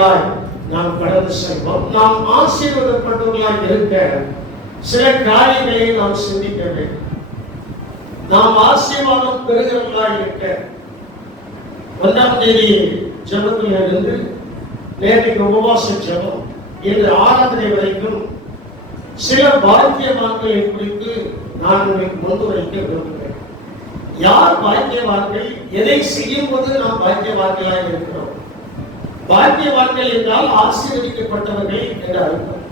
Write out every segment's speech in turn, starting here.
பிள்ளைகளாய் நாம் கடந்து செல்வோம். நாம் ஆசீர்வாதப்பட்டவர்களாய் இருக்க சில காரியங்களை நாம் சிந்திக்க வேண்டும். நாம் ஆசீர்வாதம் பெறுகிறவர்களாய் இருக்க 1ஆம் தேதி ஜெபத்தில் இருந்து நேற்றைக்கு உபவாச ஜெபம் இன்று ஆராதனை வரைக்கும் சில பாக்கியவான்களை குறித்து நான் உங்களுக்கு முன்பு வைக்க விரும்புகிறேன். யார் பாக்கியவான்கள்? எதை செய்யும் போது நாம் பாக்கியவான்களாக இருக்கிறோம்? பாக்கியவான்கள் என்றால் ஆசீர்வதிக்கப்பட்டவர்கள் என்று அர்த்தம்.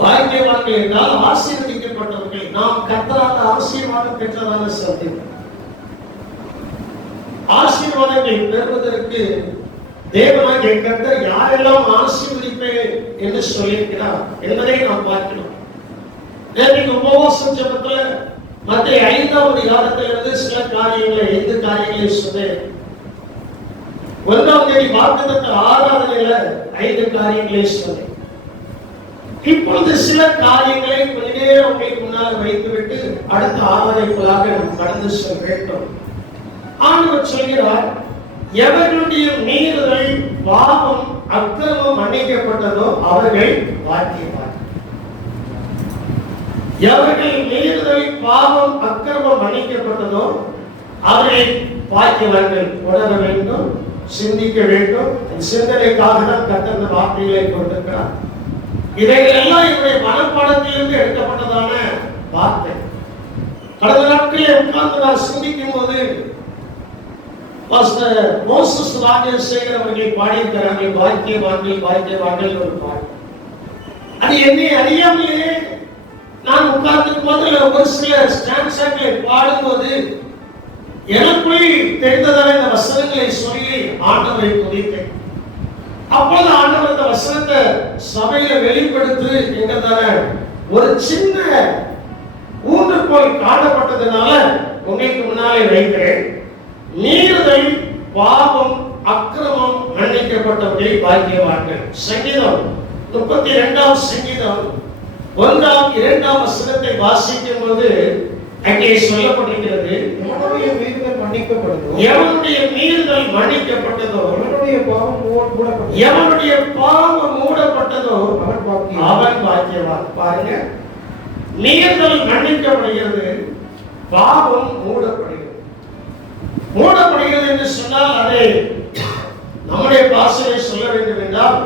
பாக்கியவான்கள் என்றால் ஆசீர்வதிக்கப்பட்டவர்கள். நாம் கர்த்தரால் ஆசீர்வாதம் பெற்றதான சத்தியம். ஆசீர்வாதங்களை பெறுவதற்கு தேவனாகிய கர்த்தர் யாரெல்லாம் ஆசீர்வதிப்பேன் என்று சொல்லியிருக்கிறார் என்பதை நாம் பார்க்கிறோம். நேற்றைக்கு உபவாச ஜெபத்தில் மத்திய 5ஆம் அதிகாரத்திலிருந்து சில காரியங்களை 5 காரியங்களை சொன்னேன். 1ஆம் தேதி வாக்குத்தத்த ஆராதனையில 5 காரியங்களை சொன்னேன். இப்பொழுது சில காரியங்களை கொஞ்ச நேரம் உங்களுக்கு முன்னால் வைத்துவிட்டு அடுத்த ஆராதனைக்குள்ளாக நாம் கடந்து செல்ல வேண்டும். ஆண்டவர் சொல்கிறார், எவர்களுடைய மீறுதல் பாவம் அக்கிரமம் மன்னிக்கப்பட்டதோ அவர்கள் பாக்கியவான்கள். எவர்கள் மீறுதல் பாவம் அக்கிரமம் மன்னிக்கப்பட்டதோ அவர்கள் பாக்கியவான்கள். உணர வேண்டும், சிந்திக்க வேண்டும். சிந்தனைக்காக தான் கர்த்தர் வார்த்தைகளை கொண்டிருக்கிறார். இவைகள் எல்லாம் என்னுடைய மனப்பாடத்திலிருந்து எடுக்கப்பட்டதான வார்த்தை. கடந்த நாட்களில் உட்கார்ந்து நான் சிந்திக்கும் போது மோசஸ் ராஜசேகர் அவர்கள் பாடியிருக்கிறார்கள், பாக்கியவான்கள் பாக்கியவான்கள் ஒரு பாடல். அது என்னை அறியாமலே நான் உட்கார்ந்து போது ஒரு சில ஸ்டான்ஸாக்களை பாடும்போது எனக்குள் தெரிந்ததான இந்த வசனங்களை சொல்லி ஆண்டவரை துதித்தேன். அப்போது ஆண்டவர் இந்த வசனத்தை சபையில வெளிப்படுத்து என்கிறதான ஒரு சின்ன ஊன்றுகோல் காணப்பட்டதுனால உங்களுக்கு முன்னாலே வைக்கிறேன். மீறுதல் பாவம் அக்கிரமம் மன்னிக்கப்பட்டவர்கள் பாக்கியவான்கள். சங்கீதம் 32ஆம் சங்கீதம் 1ஆம் 2ஆம் வசனத்தை வாசிக்கும் போது அங்கே சொல்லப்பட்டிருக்கிறது, எவனுடைய மீறுதல் மன்னிக்கப்பட்டதோ எவனுடைய மீறுதல் மன்னிக்கப்பட்டதோ எவனுடைய பாவம் மூடப்பட்டதோ அவன் பாக்கியவான். பாருங்க, மீறுதல் மன்னிக்கப்படுகிறது, பாவம் மூடப்படுகிறது. மூடப்படுகிறது என்று சொன்னால் அதை நம்முடைய பாஷையை சொல்ல வேண்டும் என்றால்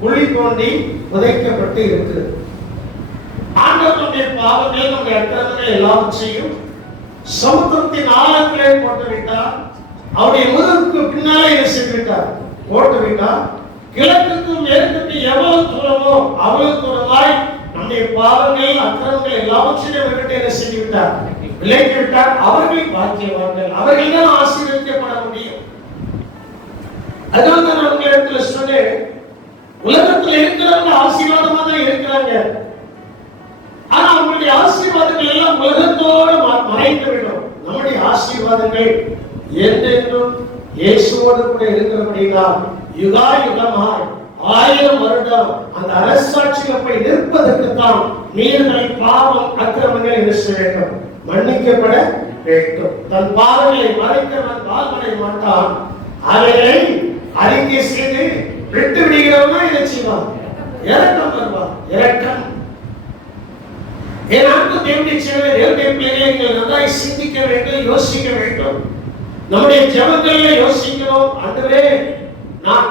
குழி தோண்டி புதைக்கப்பட்டு இருக்கிறது. ஆண்டவர் நம்முடைய பாவங்கள் நம்முடைய அக்கிரமங்கள் எல்லாவற்றையும் சமுத்திரத்தின் ஆழத்திலே போட்டு விட்டார். அவருடைய முதுகுக்கு பின்னாலே செய்து விட்டார், போட்டு விட்டார். கிழக்குக்கும் மேற்குக்கு எவ்வளவு தூரமோ அவ்வளவு தூரமாய் நம்முடைய பாவங்கள் அக்கிரமங்கள் எல்லாவற்றையும் விட்டு என்ன செய்து விட்டார், விலக்கி விட்டார். அவர்கள் பாக்கியவான்கள், அவர்கள் தான் ஆசீர்வதிக்கப்பட முடியும். அதனால தான் நான் உங்களிடத்துல சொன்னேன், உலகத்தில் இருக்கிறவங்க ஆசீர்வாதமா தான் இருக்கிறாங்க. ஆனா அவங்களுடைய ஆசீர்வாதங்கள் எல்லாம் உலகத்தோடு மறைந்து விடும். நம்முடைய ஆசீர்வாதங்கள் என்றென்றும் இயேசுவோடு கூட இருக்கிறபடினா யுகா யுகமாய் 1000 வருடம் அந்த அரசாட்சியில போய் நிற்பதற்கு தான் மீறுதல் பாவம் அக்கிரமங்கள் என்ன செய்ய வேண்டும், மன்னிக்கப்பட வேண்டும். தன் பாவங்களை மறைக்கிறவன் வாழ்வடைய மாட்டான். அவைகளை அறிக்கை செய்து விட்டு விடுகிறவன் என்ன செய்வான், இரக்கம் வருவான். இரக்கம் தேவனுடைய பிள்ளைகளை நன்றாய் சிந்திக்க வேண்டும், யோசிக்க வேண்டும். நம்முடைய ஜெபங்களில யோசிக்கிறோம், ஆண்டவரே நான்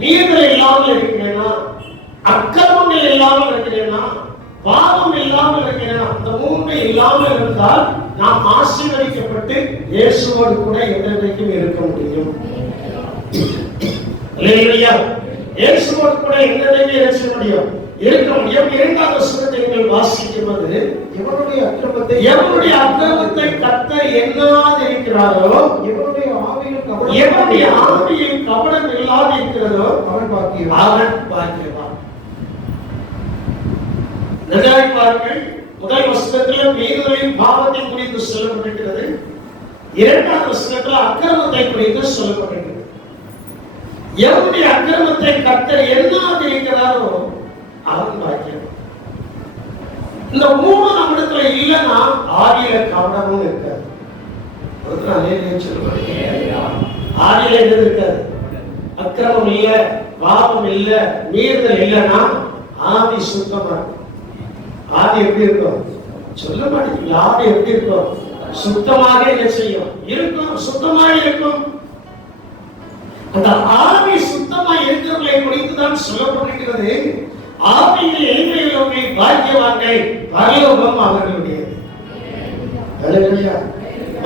மீறுதல் இல்லாமல் இருக்கிறேனா, அக்கிரமங்கள் இல்லாமல் இருக்கிறேனா, பாவம் இல்லாமல் இருக்கிறேனா. அந்த 3 இல்லாமல் இருந்தால் நாம் ஆசீர்வதிக்கப்பட்டு இயேசுவோடு கூட என்றென்றைக்கும் இருக்க முடியும். அல்லேலூயா. இயேசுவோடு கூட என்றென்றைக்கும் இருக்க முடியும். 2ஆம் வசனத்தை நீங்கள் வாசிக்கும்போது எவனுடைய அக்கிரமத்தை கர்த்தர் எண்ணாதிருக்கிறாரோ, எவனுடைய ஆவியில் கபடம் இல்லாது இருக்கிறதோ அவன் பாக்கியவான். நன்றாய் பாருங்கள், முதல் வசனத்தில் மீறுதலின் பாவத்தை குறித்து சொல்லப்பட்டிருக்கிறது. 2ஆம் வசனத்தில் அக்கிரமத்தை குறித்து சொல்லப்பட்டிருக்கிறது. எவனுடைய அக்கிரமத்தை கர்த்தர் எண்ணாதிருக்கிறாரோ அவன் பாக்கியவான். இந்த 3 நம்மிடத்துல இல்லைன்னா ஆவியில கபடமும் இருக்காது. ஆவியில எது இருக்காது, அக்கிரமம் இல்ல, பாவம் இல்ல, மீறுதல் இல்லைன்னா ஆவி சுத்தமா இருக்கும். ஆவி எப்படி இருக்கும்? சொல்ல மாட்டேங்குது. ஆவி எப்படி இருக்கும்? சுத்தமாக என்ன செய்யும்? இருக்கும், சுத்தமாக இருக்கும். அந்த ஆவி சுத்தமா இருக்கிறவர்களை குறித்து தான் சொல்லப்பட்டிருக்கிறது. ஆவியில் எளிமையுள்ளவர்கள் பாக்கியவான்கள், பரலோகம் அவர்களுடையது.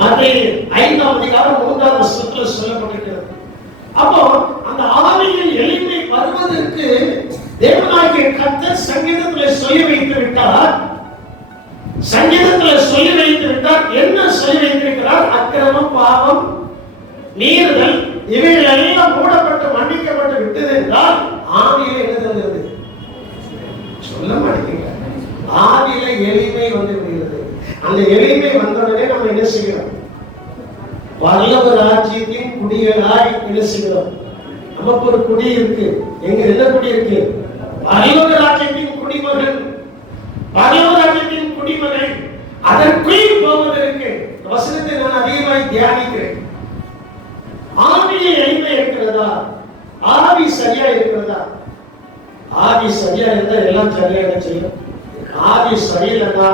மத்தேயு 5ஆம் அதிகாரம் 3ஆம் வசனத்தில் சொல்லப்பட்டிருக்கிறது. அப்போ அந்த ஆவியில் எளிமை வருவதற்கு தேவனாகிய கர்த்தர் சங்கீதத்தில் சொல்லி வைத்து விட்டார். சங்கீதத்தில் சொல்லி வைத்து விட்டார். என்ன சொல்லி வைத்திருக்கிறார்? அக்கிரமம், பாவம், மீறுதல் இவைகள் எல்லாம் மூடப்பட்டு மன்னிக்கப்பட்டு விட்டது என்றால் ஆவியில என்ன தந்தது? சொல்ல மாட்டேங்க. ஆவியில எளிமை வந்து விடுகிறது. அந்த எளிமை வந்தவுடனே நம்ம என்ன செய்கிறோம்? பரலோக ராஜ்யத்தின் குடிகளாய் என்ன செய்கிறோம்? நமக்கு ஒரு குடி இருக்கு. எங்க என்ன குடி இருக்கு? பரலோக ராஜ்யத்தின் குடிமகன், பரலோக ராஜ்யத்தின் குடிமகன். அதற்குள் போவதற்கு வசனத்தை நான் அதிகமாய் தியானிக்கிறேன். ஆவியில் எளிமை இருக்கிறதா? ஆவி சரியா இருக்கிறதா? ஆவி சரியா இருந்தா எல்லாம் சரியாக செய்யும். ஆவி சரியில்லைன்னா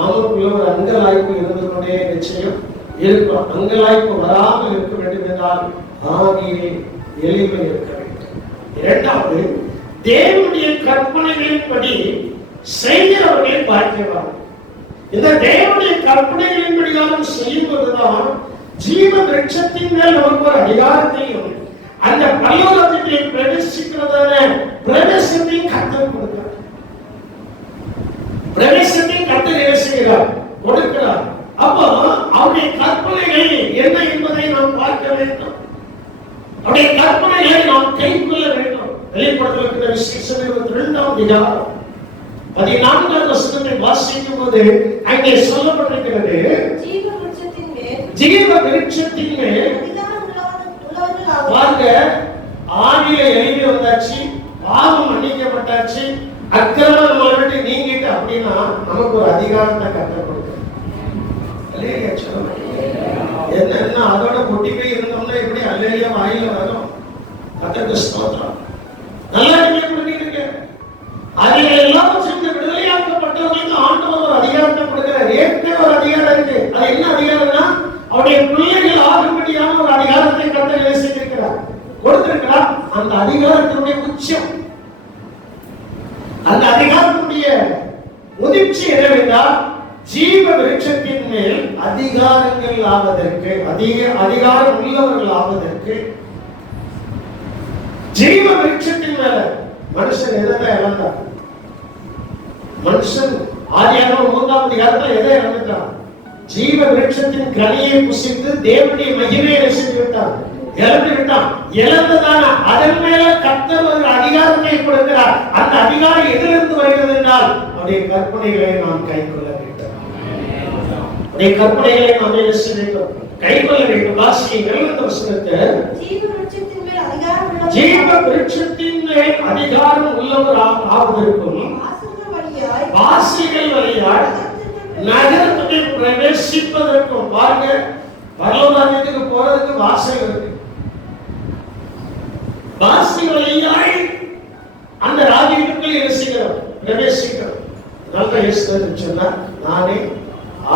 நமக்குள்ள ஒரு அங்கலாய்ப்பு இருந்து கொண்டே நிச்சயம் இருக்கும். அங்கலாய்ப்பு வராமல் இருக்க வேண்டும் என்றால் ஆவியில் எளிமை இருக்க வேண்டும். இரண்டாவது, தேவனுடைய கற்பனைகளின்படி செய்கிறவர்களை பாக்கியவான்கள். இந்த தேவனுடைய கற்பனைகளின்படியாலும் செய்யும்போதுதான் ஜீவ விருட்சத்தின் மேல் நமக்கு ஒரு அதிகாரத்தையும் அந்த பரலோகத்தை பிரவேசிக்கிறதான பிரவேசத்தையும் கர்த்தர் கொடுக்கிறார். பிரவேசத்தையும் கர்த்தர் என்ன செய்கிறார்? கொடுக்கிறார். அப்போ அவருடைய கற்பனைகள் என்ன என்பதை நாம் பார்க்க வேண்டும். அவருடைய கற்பனைகளை நாம் கைக்கொள்ள வேண்டும். வெளிப்படுத்தலுக்கு விசேஷம் 22ஆம் அதிகாரம் 14ஆம் வசனத்தை வாசிக்கும் போது அங்கே சொல்லப்பட்டிருக்கிறது, ஜீவ விருட்சத்தின் மேல் பாருங்க, ஆவியில எளிமை வந்தாச்சு, பாவம் மன்னிக்கப்பட்டாச்சு, அக்கிரமம் நம்மளை விட்டு நீங்கிட்டு அப்படின்னா நமக்கு ஒரு அதிகாரத்தை கற்றுக் கொடுக்கும். என்ன அதோட கொட்டி போய் இருந்தோம்னா எப்படி அல்லையா வாயில வரும்? கர்த்தருக்கு ஸ்தோத்திரம். நல்லா பண்ணிருக்க. அதில் எல்லாம் சேர்ந்து விடுதலையாக்கப்பட்டவங்களுக்கு ஆண்டவர் ஒரு அதிகாரத்தை கொடுக்கிறார். ஏற்கனவே ஒரு அதிகாரம் இருக்கு. அது என்ன அதிகாரம்னா அவருடைய பிள்ளைகள் ஆகும்படியான ஒரு அதிகாரத்தை கர்த்தர் செய்திருக்கிறார், கொடுத்திருக்கிறார். அந்த அதிகாரத்தினுடைய உச்சம், அந்த அதிகாரத்தினுடைய முதிர்ச்சி என்னவென்றால் ஜீவ விருட்சத்தின் மேல் அதிகாரங்கள் ஆவதற்கு, அதிகாரம் உள்ளவர்கள் ஆவதற்கு. ஜீவ விருட்சத்தின் மேல மனுஷன் எதை இழந்தார்? மனுஷன் ஆதியாகமம் 3ஆம் அதிகாரத்தில் எதை இழந்துட்டான்? ஜீவ விருட்சத்தின் கனியை புசித்து தேவனுடைய மகிமையை ரசித்து விட்டான், இழந்து விட்டான். இழந்ததான அதன் மேல கர்த்தர் ஒரு அதிகாரத்தை கொடுக்கிறார். அந்த அதிகாரம் எதிலிருந்து வருகிறது என்றால் அவருடைய கற்பனைகளை நாம் கைக்கொள்ள வேண்டும். அவருடைய கற்பனைகளை நாம் என்ன செய்ய வேண்டும்? கைக்கொள்ள வேண்டும். வாசியுங்கள் அந்த வசனத்தை. ஜீவ விருட்சத்தின் மேல் அதிகாரம் உள்ளவர் ஆவதற்கும் வாசிகள் வழியாய் நகரத்துக்கு பிரவேசிப்பதற்கும். பாருங்க, பரலோகத்துக்கு போறதுக்கு வாசல் இருக்கு. வாசல் வழியாய் அந்த ராஜ்யத்துக்குள் என்ன செய்கிறோம்? பிரவேசிக்கிறோம். நல்ல இயேசு சொன்னார், நானே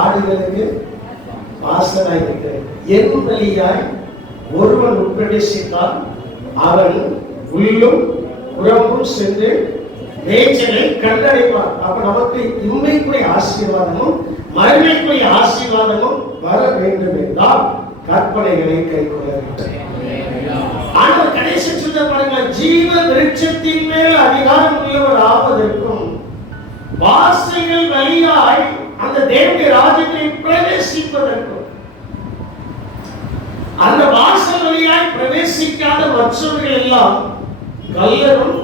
ஆடுகளுக்கு வாசலாய் இருக்கிறேன். என் வழியாய் ஒருவன் உட்பிரவேசித்தால் அவன் உள்ளும் புறமும் சென்று மேய்ச்சலை கண்டடைவார். அப்ப நமக்கு இம்மைக்குரிய ஆசீர்வாதமும் மறுமைக்குரிய ஆசீர்வாதமும் வர வேண்டும் என்றால் கற்பனைகளை கைக்கொள்ள வேண்டும். ஆனால் கடைசி சொல்ல பாருங்க, ஜீவ விருட்சத்தின் மேல் அதிகாரம் உள்ளவர் ஆவதற்கும் வாசல்கள் வழியாய் அந்த தேவனுடைய ராஜ்யத்தை பிரவேசிப்பதற்கும். அந்த வாசல் வழியாய் பிரவேசிக்காத மற்றவர்கள் எல்லாம் கல்லரும்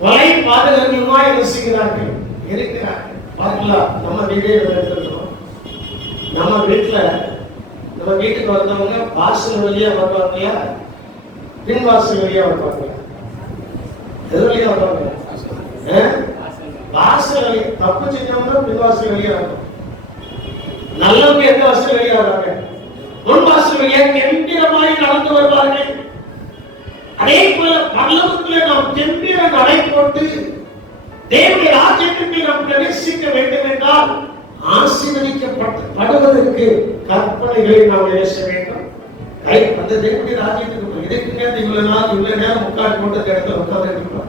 கொலை பாதகர்களுமா என்ன செய்கிறார்கள்? இருக்கிறார்கள். பார்க்கலாம், நம்ம வீடே இருக்கிறோம். நம்ம வீட்டுக்கு வந்தவங்க வாசல் வழியா வருவாங்களா, பின் வாசல் வழியா வருவாங்களா? எது வழியா வருவாங்க? வாசல் வழி. தப்பு செஞ்சவங்க பின் வாசல் வழியா வரும். நல்லவங்க எந்த வாசல் வழியா வராங்க? முன் வாசல் வழியா கெம்பிரமாய் நடந்து வருவார்கள். அதே போல பரலோகத்திலே நாம் கெம்பீர நடை போட்டு தேவனுடைய ராஜ்யத்திற்கு நாம் பிரவேசிக்க வேண்டும் என்றால் ஆசீர்வதிக்கப்படுவதற்கு கற்பனைகளை நாம் பேச வேண்டும். அந்த தேவனுடைய ராஜ்யத்துக்கு எதுக்குங்க இவ்வளவு நேரம் முக்கால் போட்டு இடத்துல உட்கார்ந்து இருக்கோம்,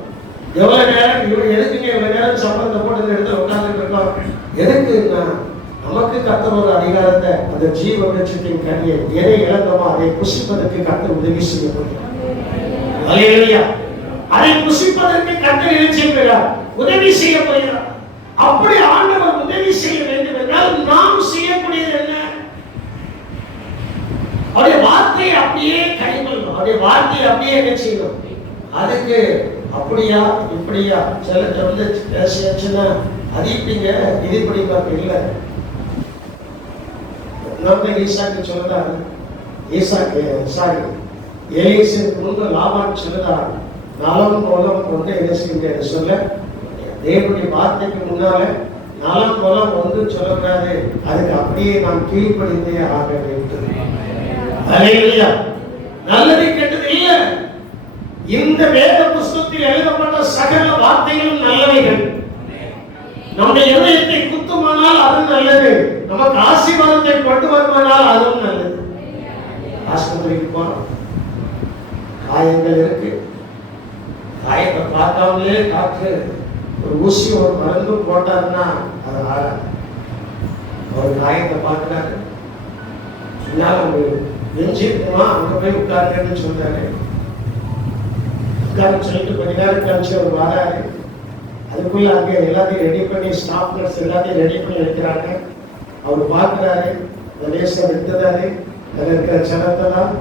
எவ்வளவு நேரம் எதுக்குங்க இவ்வளவு நேரம் சம்பந்தம் போட்டு இடத்துல உட்கார்ந்து இருக்கோம், எதுக்குன்னா நமக்கு கர்த்தர் ஒரு அதிகாரத்தை அந்த ஜீவ விருட்சத்தின் கனியை எதை இழந்தோமோ அதை புசிப்பதற்கு கர்த்தர் உதவி செய்ய போகிறார். அல்லேலூயா. அதை புசிப்பதற்கு கர்த்தர் என்ன செய்கிறார்? உதவி செய்ய போகிறார். அப்படி ஆண்டவர் உதவி செய்ய வேண்டும் என்றால் நாம் செய்யக்கூடியது என்ன? அவருடைய வார்த்தையை அப்படியே கைக்கொள்ளணும். அவருடைய வார்த்தையை அப்படியே என்ன செய்யணும்? அதுக்கு அப்படியா இப்படியா சில வந்து பேசியாச்சுன்னா அது இப்படிங்க இது இப்படி பார்க்க இல்லை. நம்ம ஈசாக்கு சொல்றாரு, ஈசாக்கு சாரி எலிசனுக்கு முன்பு லாபான் சொல்றார், நலம் கோலம் கொண்டு என்ன செய்ய சொல்ல தேவனுடைய வார்த்தைக்கு முன்னால நலம் கோலம் ஒன்று சொல்லக்கூடாது, அதுக்கு அப்படியே நாம் கீழ்ப்படிந்தே ஆக வேண்டும். அல்லேலூயா. நல்லது கெட்டது இல்ல. இந்த வேத புஸ்தகத்தில் எழுதப்பட்ட சகல வார்த்தைகளும் நல்லவைகள். நம்முடைய இதயத்தை குத்துமானால் அது நல்லது, நமக்கு ஆசீர்வாதத்தை கொண்டு வருமானால் அதுவும் நல்லது. ஆஸ்பத்திரிக்கு போறோம், காயங்கள் இருக்கு, காயத்தை பார்க்காமலே டாக்டர் ஒரு ஊசி ஒரு மருந்து போட்டாருன்னா அது ஆகாது. ஒரு காயத்தை பார்க்கிறாரு, நெஞ்சிருக்குமா அங்க போய் உட்காருன்னு சொல்றாரு. உட்காரு சொல்லிட்டு கொஞ்ச நேரம் கழிச்சு அவர் வராரு. அதுக்குள்ள அங்க எல்லாத்தையும் ரெடி பண்ணி ஸ்டாஃப் நர்ஸ் எல்லாத்தையும் ரெடி பண்ணி வைக்கிறாங்க. அவர் பார்க்கிறாரு, லேசா விட்டுறாரு, அதில் இருக்கிற சனத்தெல்லாம்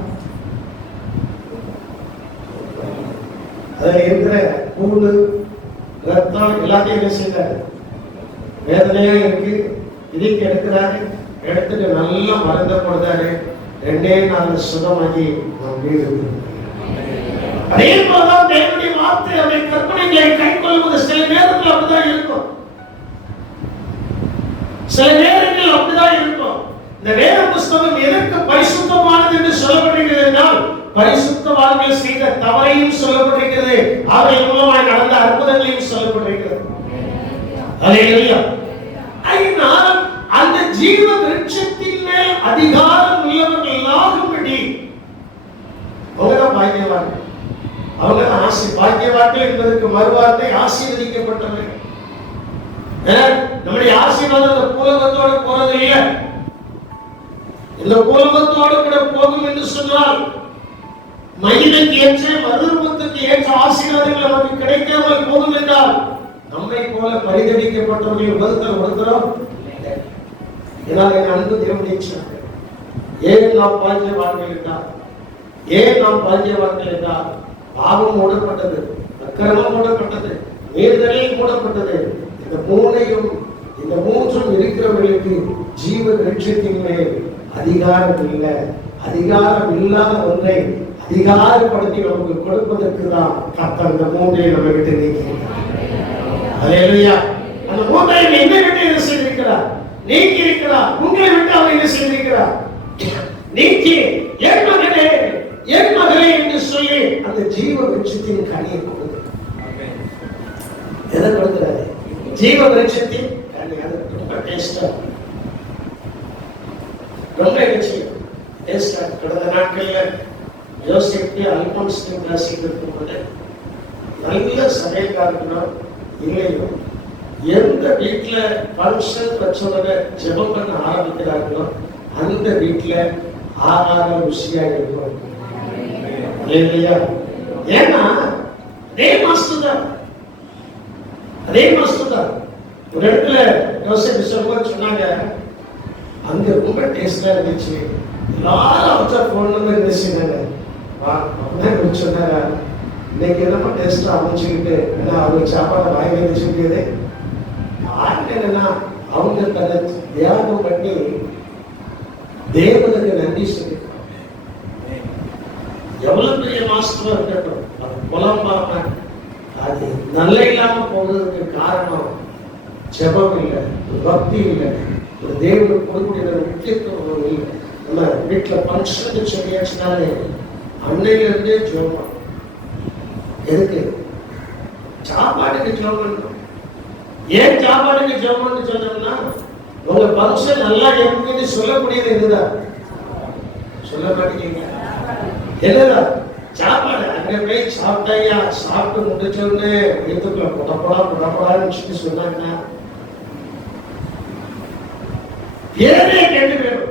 அதில் இருக்கிற கூடு ரத்தம் எல்லாத்தையும் என்ன செய்யறாரு, வேதனையா இருக்கு, இதுக்கு எடுக்கிறாரு. எடுத்துட்டு நல்லா மருந்த போடுறாரு. 2 நாள் சுகமாகி நாம் வீடு. அதே போலதான் தேவனுடைய வார்த்தை அவருடைய கற்பனைகளை கைக்கொள்வது சில நேரத்தில் அப்படிதான் இருக்கும், சில நேரங்கள் அப்படிதான் இருக்கும். இந்த வேத புஸ்தகம் எதற்கு பரிசுத்தமானது என்று சொல்லப்படுகிறது என்றால் பரிசுத்தவான்கள் செய்த தவறையும் சொல்லப்பட்டிருக்கிறது, அவைகள் மூலமாய் நடந்த அற்புதங்களையும் சொல்லப்பட்டிருக்கிறது. அல்லேலூயா. அதனால் அந்த ஜீவ விருட்சத்தின் மேல் அதிகாரம் உள்ளவர்கள் எல்லாரும்படி அவங்கதான் பாக்கியவான்கள். அவங்கதான் பாக்கியவான்கள் என்பதற்கு மறுவார்த்தை ஆசீர்வதிக்கப்பட்டவர்கள். நம்முடைய ஆசீர்வாதம் இந்த பூலகத்தோடு போறது இல்லை. இந்த பூலகத்தோடு கூட போகும் என்று சொன்னால் மகிமைக்கு ஏற்ற மறுரூபத்துக்கு ஏற்ற ஆசீர்வாதங்கள் நமக்கு கிடைக்காமல் போகும் என்றால் நம்மை போல பரிதவிக்கப்பட்டவர்கள் ஒருத்தரும் இதனால் என் அன்பு தேவனுடைய ஏன் நாம் பாக்கியவான்கள் என்றால், ஏன் நாம் பாக்கியவான்கள் என்றால் பாவம் மூடப்பட்டது, அக்கிரமம் மூடப்பட்டது, மீறுதலில் மூடப்பட்டது. இந்த மூன்றும் இருக்கிறவர்களுக்கு ஜீவ விருட்சத்தின் மேல் அதிகாரம் இல்லை. அதிகாரம் இல்லாத ஒன்றை அதிகாரப்படுத்தி நமக்கு கொடுப்பதற்கு தான் கர்த்தர் அந்த மூன்றை நம்ம விட்டு நீக்கிறார். அல்லேலூயா. அந்த மூன்றை என்னை விட்டு என்ன செய்திருக்கிறார்? நீக்கி இருக்கிறார். உங்களை விட்டு அவர் என்ன செய்திருக்கிறார்? நீக்கி என் மகனே என் மகளே என்று சொல்லி அந்த ஜீவ விருட்சத்தின் கனியை கொடுக்கிறார். எதை கொடுக்கிறாரு? ஜீவ விருட்சத்தின் கனி. அது ரொம்ப டேஸ்டா, ரொம்ப டேஸ்டா. கடந்த நாட்கள்ல யோசித்து அல்போன்ஸ்க்கு கிளாஸுக்கு இருக்கும்போது நல்ல சமையல்காரர்களோ இல்லையோ எந்த வீட்டுல ஃபங்க்ஷன் வச்சவங்க ஜெபம் பண்ண ஆரம்பிக்கிறார்களோ அந்த வீட்டுல ஆகாரம் ருசியா இருக்கும். இல்லையா? ஏன்னா அதே மாஸ்டர் தான், அதே மாஸ்டர் தான். ஒரு இடத்துல யோசிச்சு சொல்லும்போது சொன்னாங்க, அங்க ரொம்ப டேஸ்டா இருந்துச்சு, எல்லாரும் அவற்றை போன் நம்பர் இருந்துச்சுனாங்க. அப்படின்னு சொன்னாங்க, இன்னைக்கு என்னப்பா டேஸ்டா அமைச்சுக்கிட்டு ஏன்னா அவங்க சாப்பாடு வாங்கி வந்துச்சுக்கிட்டு என்னன்னா அவங்க தன்னை தியாகம் பண்ணி தேவனுக்கு நன்றி சொல்லி எவ்வளவு பெரிய மாஸ்டரா இருக்கட்டும், அது புலம்பாம அது நல்ல இல்லாம போனதுக்கு காரணம் ஜெபம் இல்லை, பக்தி இல்லை, ஒரு தேவனுக்கு கொடுக்கக்கூடிய முக்கியத்துவம் இல்லை. நம்ம வீட்டுல பங்கன் சொல்லியாச்சுனாலே அன்னையில இருந்தே ஜெபம் எதுக்கு? சாப்பாடுக்கு ஜெபம் பண்ணணும். ஏன் சாப்பாடுக்கு ஜெபம் பண்ண சொன்னோம்னா, உங்க பங்கன் நல்லா இருக்குன்னு சொல்லக்கூடியது இதுதான். சொல்ல மாட்டேங்க. என்னதான் சாப்பாடு அங்க போய் சாப்பிட்டாயா, சாப்பிட்டு முடிச்சோன்னு வீட்டுக்குள்ள புடப்படான்னு சொன்னாங்கன்னா ஏனே கேட்டு வேணும்.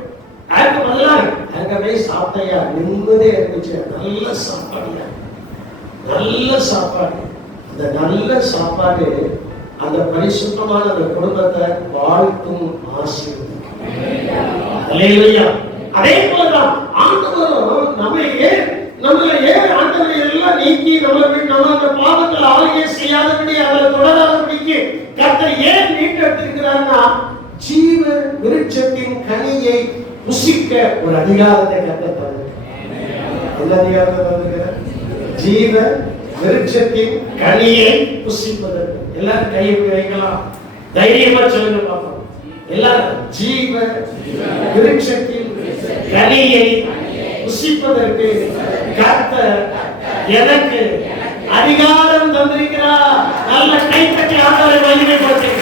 அதுக்கு பதிலா அங்க போய் சாப்பிட்டாயா, நிம்மதியா இருந்துச்சு, நல்ல சாப்பாடுயா, நல்ல சாப்பாடு. அந்த நல்ல சாப்பாடு அந்த பரிசுத்தமான அந்த குடும்பத்தை வாழ்த்தும் ஆசீர்வாதம். அல்லேலூயா. அதே போலதான் ஆண்டவரும் நம்மளை ஏன் ஆண்டவரை எல்லாம் நீக்கி நம்ம அந்த பாவத்தில் ஆளுகை செய்யாதபடி அதை தொடராதபடிக்கு கர்த்தர் ஏன் மீட்டெடுத்திருக்கிறார்னா, ஜீவ விருட்சத்தின் கனியை புசிக்க ஒரு அதிகாரத்தை கர்த்தர் தந்திருக்கிறார். என்ன அதிகாரத்தை தந்திருக்கிறார்? ஜீவ விருட்சத்தின் கனியை புசிப்பதற்கு. எல்லாரும் கையை வைக்கலாம், தைரியமா சொல்லுங்க பார்ப்போம். எல்லாரும் ஜீவ விருட்சத்தின் கனியை புசிப்பதற்கு கர்த்தர் எனக்கு அதிகாரம் தந்திருக்கிறார். நல்ல கைத்தட்டி ஆண்டவரை மகிமைப்படுத்துங்க.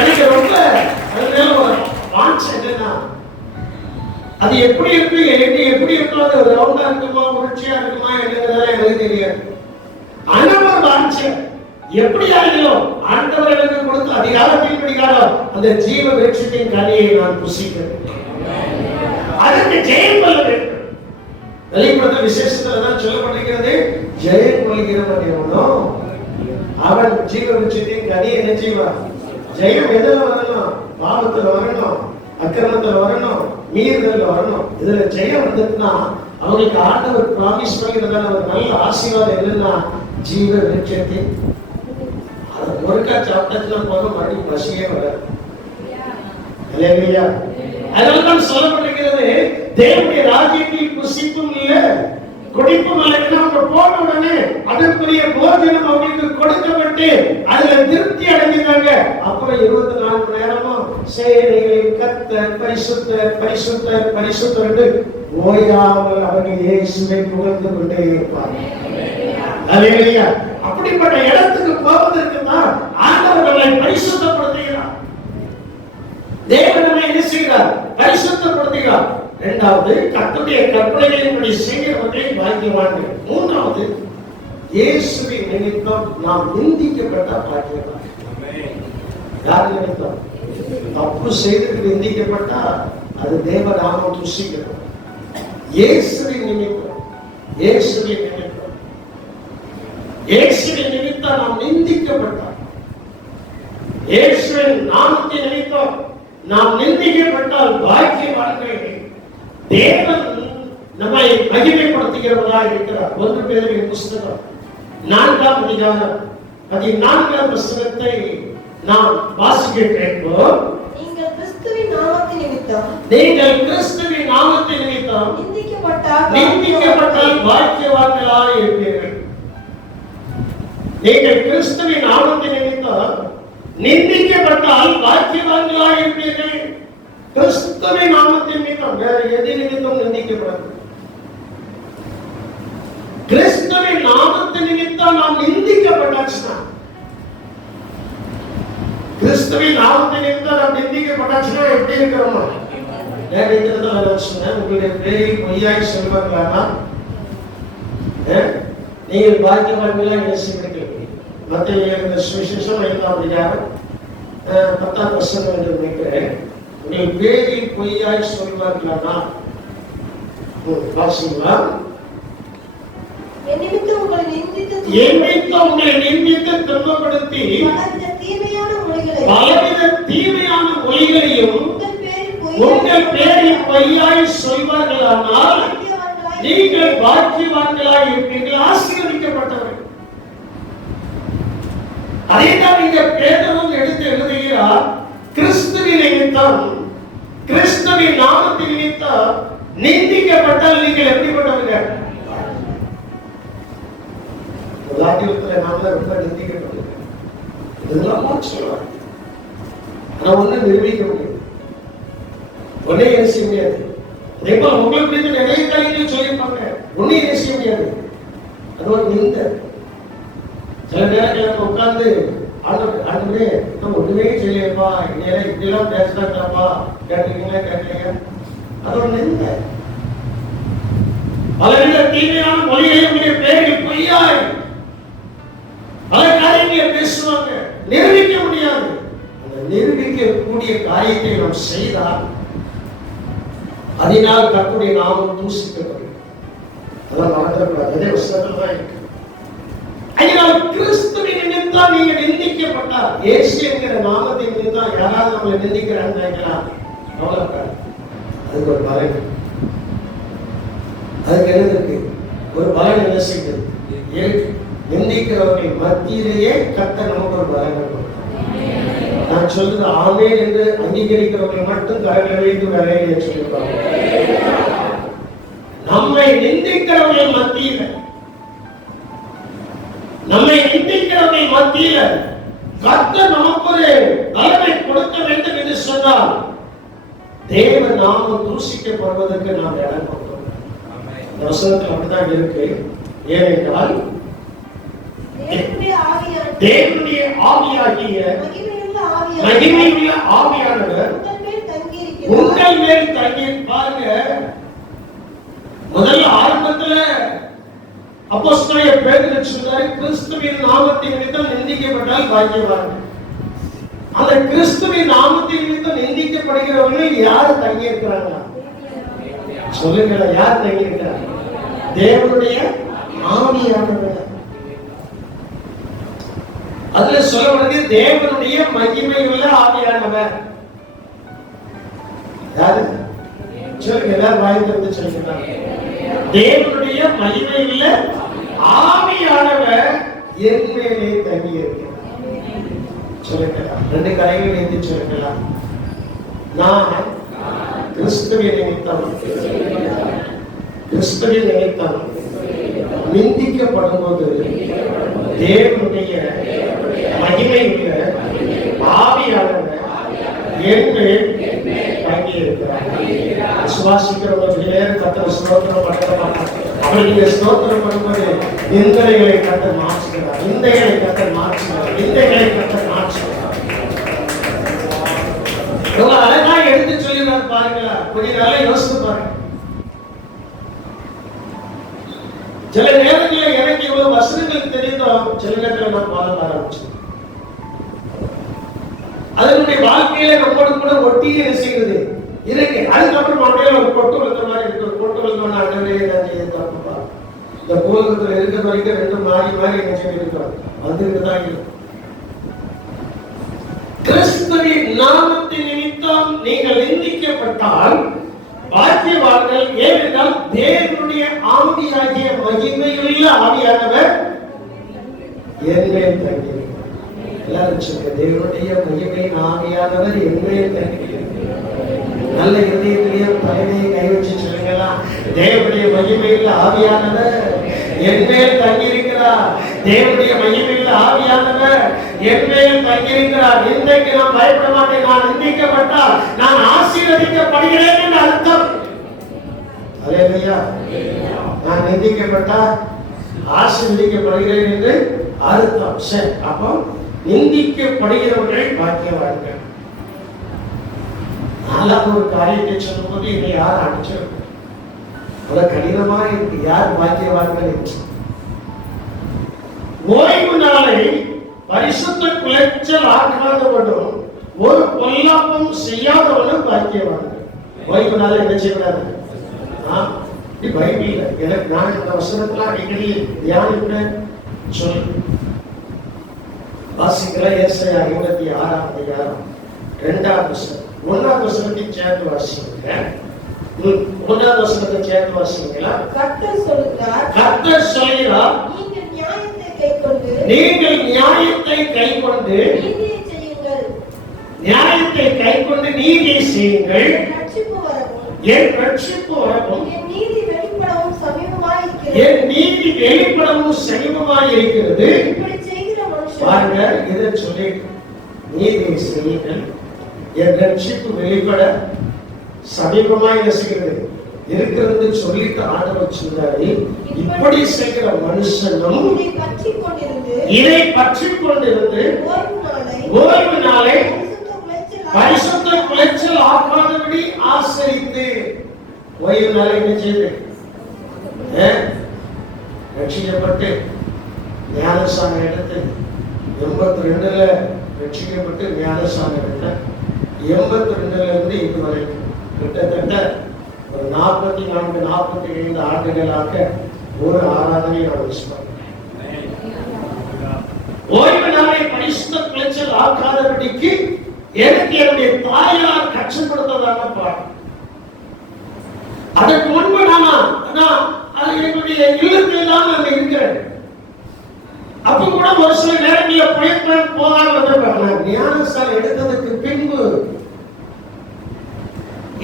எனக்கு ரொம்ப வாஞ்சை என்னன்னா, அது எப்படி இருக்கு, எப்படி இருக்கும், அது ரவுண்டா இருக்குமா, உருட்சியா இருக்குமா என்னங்கிறதால எனக்கு தெரியாது. ஆண்டவர் வாஞ்சை எப்படியாகிலோ ஆண்டவர்களுக்கு கொடுத்த அதிகாரத்தின் படிக்காலம் அந்த ஜீவ விருட்சத்தின் கனியை நான் புசிக்கிறேன். அதற்கு ஜெயம் கொள்ள வேண்டும். வெளிப்படுத்த விசேஷத்துல தான் சொல்லப்பட்டிருக்கிறது, ஜெயம் கொள்கிறவன் எவனோ அவன் ஜீவ விருட்சத்தின் கனியை என்ன செய்வான்? ஜெயம் எதுல வரணும்? பாவத்துல வரணும், அக்கிரமத்துல வரணும், மீறுதல்ல வரணும். இதுல ஜெயம் வந்ததுன்னா அவங்களுக்கு ஆண்டவர் பிராமிஸ் பண்ணுகிறதான ஒரு நல்ல ஆசீர்வாதம் என்னன்னா, ஜீவ விருட்சத்தின் ஒருக்கா சாப்பிட்டா போதும், மறுபடியும் பசியே வராது. அல்லேலூயா. அதனால்தான் சொல்லப்பட்டிருக்கிறது, தேவனுடைய ராஜ்யத்தில் புசிப்பும் இல்ல குடிப்பும் இல்லைன்னா அவங்க போன உடனே அதற்குரிய போஜனம் அவங்களுக்கு கொடுக்கப்பட்டு அதுல திருப்தி அடைஞ்சிருக்காங்க. அப்புறம் 24 மணி நேரமும் சேனைகளின் கர்த்தர் பரிசுத்தர் பரிசுத்தர் பரிசுத்தர் என்று ஓயாமல் அவர்கள் இயேசுவை புகழ்ந்து கொண்டே இருப்பார்கள். அல்லேலூயா. அப்படிப்பட்ட இடத்துக்கு போவதற்கு தான் ஆண்டவர் நம்மை பரிசுத்தப்படுத்துகிறார். தேவன் நம்மை என்ன செய்கிறார்? பரிசுத்தப்படுத்துகிறார். இரண்டாவது, கர்த்தருடைய கற்பனைகளின்படி செய்கிறவர்களை பாக்கியவான்கள். மூன்றாவது, இயேசுவின் நிமித்தம் நாம் நிந்திக்கப்பட்ட பாக்கியவான்கள். யார் நிமித்தம்? தப்பு செய்து நிந்திக்கப்பட்டா அது தேவ நாமம் துசிக்கிறது. இயேசுவின் நிமித்தம், இயேசுவின் நிமித்தம், இயேசுவின் நிமித்தம் நாம் நிந்திக்கப்பட்டார். இயேசுவின் நாமத்தின் நிமித்தம் நாம் நிந்திக்கப்பட்டால் பாக்கியவான்கள். தேவன் நம்மை மகிமைப்படுத்துகிறவராக இருக்கிறார். 1 பேதுருவின் புஸ்தகம் 4ஆம் அதிகாரம் 14ஆம் வசனத்தை நாம் வாசிக்க கேட்போம். நீங்கள் கிறிஸ்துவின் நாமத்தின் நிமித்தம் நிந்திக்கப்பட்டால் பாக்கியவான்களாய் இருப்பீர்கள். நீங்கள் கிறிஸ்துவின் நாமத்தின் நிமித்தம் நிந்திக்கப்பட்டால் பாக்கியவான்களாய் இருப்பீர்கள். கிறிஸ்துவின் நாமத்தின் நிமித்தம், வேற எது நிமித்தம் நிந்திக்கப்படாது. கிறிஸ்துவின் நாமத்தின் நிமித்தம் நாம் நிந்திக்கப்பட்டாச்சுன்னா, கிறிஸ்துவின் நாமத்தின் நிமித்தம் நாம் நிந்திக்கப்பட்டாச்சுன்னா எப்படி இருக்கிறோமா? உங்களுடைய பேரில் பொய்யாய் சொல்வார்களா? நீங்கள் பாக்கியவான்களா யோசிக்கிறீர்கள். மத்திய சுவிசேஷம் 5ஆம் அதிகாரம் 10ஆம் வசனம் என்று நினைக்கிறேன். உங்கள் பேரில் பொய்யாய் சொல்வார்களா? வாசிங்களா? உங்களை நிந்தித்து துன்பப்படுத்தி பலவித தீமையான மொழிகளையும் உங்கள் பேரில் பொய்யாய் சொல்வார்களானால் நீங்கள் பாக்கியவான்களாய் இருப்பீர்கள், ஆசீர்வதிக்கப்பட்டவர்கள். அதைத்தான் இங்க பேதுரு எடுத்து எழுதுகிறார். கிறிஸ்துவின் நிமித்தம், கிறிஸ்துவின் நாமத்தின் நிமித்தம் நிந்திக்கப்பட்டால் நீங்கள் எப்படிப்பட்டவர்கள்? உலகத்தில் நாம ரொம்ப நிந்திக்கப்பட்டவர்கள். இதெல்லாம் சொல்லுவாங்க. ஆனா ஒண்ணு நிரூபிக்க முடியும், ஒன்னே என்ன செய்ய முடியாது. அதே போல உங்களை குறித்து நிறைய காரியங்கள் சொல்லியிருப்பாங்க, ஒன்னையும் நேசிக்க முடியாது. அது ஒரு நிந்த. சில நேரத்தில் உட்கார்ந்து ஆண்டவரே நம்ம ஒண்ணுமே செய்யலையப்பா, இன்னையெல்லாம் இப்படிலாம் பேசுறாங்களாப்பா, கேட்டீங்க. அது ஒரு நிந்த. பலவித தீமையான மொழிகளுடைய பேரில் பொய்யாய் பல காரியங்களை பேசுவாங்க, நிரூபிக்க முடியாது. அந்த நிரூபிக்கக்கூடிய காரியத்தை நாம் செய்தால் அதனால் கர்த்தருடைய நாமம் தூசிக்கப்படும். அதெல்லாம் மறந்துடக்கூடாது. அதே வசனத்தில் தான் இருக்கு. அதனால் கிறிஸ்துவின் நிமித்தம் நீங்க நிந்திக்கப்பட்டால், இயேசு என்கிற நாமத்தின் நிமித்தம் யாராவது நம்மளை நிந்திக்கிறாங்கன்னா கவலைப்படாது. அதுக்கு ஒரு பலன், அதுக்கு என்ன இருக்கு? ஒரு பலன் என்ன செய்யுது? நிந்திக்கிறவர்கள் மத்தியிலேயே கர்த்தர் நமக்கு ஒரு பலன் கொடுக்கிறார். நான் சொல்றது ஆமென் என்று அங்கீகரிக்கிறவர்கள் மட்டும் கரங்களை வைத்து வேலையை சொல்லியிருப்பாங்க. நம்மை நிந்திக்கிறவர்கள் மத்தியில கர்த்தர் நமக்கு ஒரு பலனை கொடுக்க வேண்டும் என்று சொன்னால் தேவ நாமம் தூஷிக்கப்படுவதற்கு நாம் இடம் கொடுக்கிறோம். இந்த வசனத்தில் அப்படித்தான் இருக்கு. ஏனென்றால் தேவனுடைய ஆவியாகிய மகிமையுள்ள ஆவியானவர் உங்கள் மேல் தங்கி. பாருங்க, முதல்ல ஆரம்பத்துல அப்போஸ்தலனாகிய பேதுரு சொன்னாரு, கிறிஸ்துவின் நாமத்தின் நிமித்தம் நிந்திக்கப்பட்டால் பாக்கியவான்கள். அந்த கிறிஸ்துவின் நாமத்தின் நிமித்தம் நிந்திக்கப்படுகிறவர்கள் யாரு தங்கி இருக்கிறாங்க? சொல்லுங்க, யார் தங்கி இருக்கிறாங்க? தேவனுடைய ஆவியானவர். அதுல சொல்லப்படுது தேவனுடைய மகிமையுள்ள ஆவியானவர். யாரு சொல்லுங்க, எல்லாரும் வாய் திறந்து சொல்லுங்க. தேவனுடைய மகிமையுள்ள ஆவியானவர் என் மேலே தங்கி இருக்கிறார். சொல்லுங்க, ரெண்டு கரைகள் ஏந்தி சொல்லுங்களா. நான் கிறிஸ்துவின் நிமித்தம் நிந்திக்கப்படும் போது தேவனுடைய மகிமையுள்ள ஆவியானவர் என் மேல் தங்கி இருக்கிறார். விசுவாசிக்கிறவர்களே கர்த்தர் ஸ்தோத்திரம் பண்ண மாட்டார். அவர்களுடைய ஸ்தோத்திரம் பண்ணுவது நிந்தைகளை கர்த்தர் மாற்றுகிறார். நிந்தைகளை கர்த்தர் மாற்றுகிறார். அழகா எடுத்து சொல்லினார் பாருங்களா. கொஞ்சம் நல்லா யோசித்து பாருங்க. சில நேரங்களில் எனக்கு இவ்வளவு வசனங்கள் தெரிந்தோம், சில நேரத்தில் நான் பாட ஆரம்பிச்சேன். அதனுடைய வாழ்க்கையில நம்மோடு கூட ஒட்டி என்ன செய்கிறது இருக்கு. அதுக்கப்புறம் மண்டையில ஒரு கொட்டு விழுந்த மாதிரி இருக்கு. ஒரு கொட்டு விழுந்தோன்னு அண்ணனே நான் செய்ய தப்புப்பா. இந்த பூலகத்துல இருக்கிற வரைக்கும் ரெண்டு மாறி என்ன செய்யிருக்கிறோம் வந்துட்டு தான் இருக்கு. கிறிஸ்துவின் நாமத்தின் நிமித்தம் நீங்கள் நிந்திக்கப்பட்டால் பாக்கியவான்கள். ஏனென்றால் தேவனுடைய ஆவியாகிய மகிமையுள்ள ஆவியானவர் என் மேல் தங்கி. எல்லாரும் சொல்லுங்க, தேவனுடைய மகிமையின் ஆவியானவர் என் மேல் தங்கி. நல்ல இதயத்திலேயே தலைமையை கை வச்சு சொல்லுங்களா. தேவனுடைய மகிமையுள்ள ஆவியானவர் என் மேல் தங்கி இருக்கிறார். தேவனுடைய மகிமையுள்ள ஆவியானவர் என் மேல் தங்கி இருக்கிறார். இன்றைக்கு நான் பயப்பட மாட்டேன். நான் நிந்திக்கப்பட்டால் நான் ஆசீர்வதிக்கப்படுகிறேன் என்று அர்த்தம். அல்லேலூயா. நான் நிந்திக்கப்பட்டால் ஆசீர்வதிக்கப்படுகிறேன் என்று அர்த்தம். சரி, அப்போ நிந்திக்கப்படுகிறவர்கள் பாக்கியவான்கள். நாலாவது ஒரு காரியத்தை சொல்லும் போது என்னை யார் அடிச்சிருக்க அவ்வளவு கடினமா இருக்கு. யார் பாக்கியவான்கள்? ஓய்வு நாளை பரிசுத்த குலைச்சல் ஆக்காதவனும் ஒரு பொல்லாப்பும் செய்யாதவனும் பாக்கியவான்கள். ஓய்வு நாளை என்ன செய்யக்கூடாது? பைபிள் எனக்கு நான் இந்த வசனத்துல அடிக்கடி தியானிப்பேன். சொல் வாசிக்கிற ஏசாயா 56ஆம் அதிகாரம் 2ஆம் வசனம். 1ஆம் வசனத்தை சேர்த்து வாசிங்க. 1ஆம் வசனத்தை சேர்த்து வாசிங்களா. கர்த்தர் சொல்கிறார், நீங்கள் நியாயத்தை கைக்கொண்டு நீதியை செய்யுங்கள். என் ரட்சிப்பு வரவும் என் நீதி வெளிப்படவும் சமீபமாய் இருக்கிறது. பாருங்க, இதை சொல்லி நீதியை செய்யுங்கள், என் ரட்சிப்பு வெளிப்பட சமீபமாய் இருக்கிறது. இருக்கிறது சொல்லிட்டு ஆண்டவர் சொல்றாரு, இப்படி செய்கிற மனுஷனும் இதை பற்றி கொண்டிருந்து ஓய்வு நாளை பரிசுத்த குலைச்சல் ஆக்காதபடி ஆசரித்து. ஓய்வு நாளை என்ன செய்து ரட்சிக்கப்பட்டு ஞானஸ்நானம் எடுத்து 82ல ரட்சிக்கப்பட்டு ஞானஸ்நானம் எடுத்த 82ல இருந்து இதுவரைக்கும் கிட்டத்தட்ட ஒரு 44-45 ஆண்டுகளாக ஒரு ஆராதனை நான் மிஸ் பண்ணேன். ஓய்வு நாளை பரிசுத்த குலைச்சல் ஆக்காதபடிக்கு எனக்கு என்னுடைய தாயார் கற்றுக் கொடுத்ததாக பாடம். அதற்கு முன்பு என்னுடைய இல்லத்தில் தான் நான் இருக்கிறேன். அப்ப கூட ஒரு சில நேரங்களில் புயற்பன் போகாமல் வந்திருப்பாங்க. ஞானஸ்நானம் எடுத்ததுக்கு பின்பு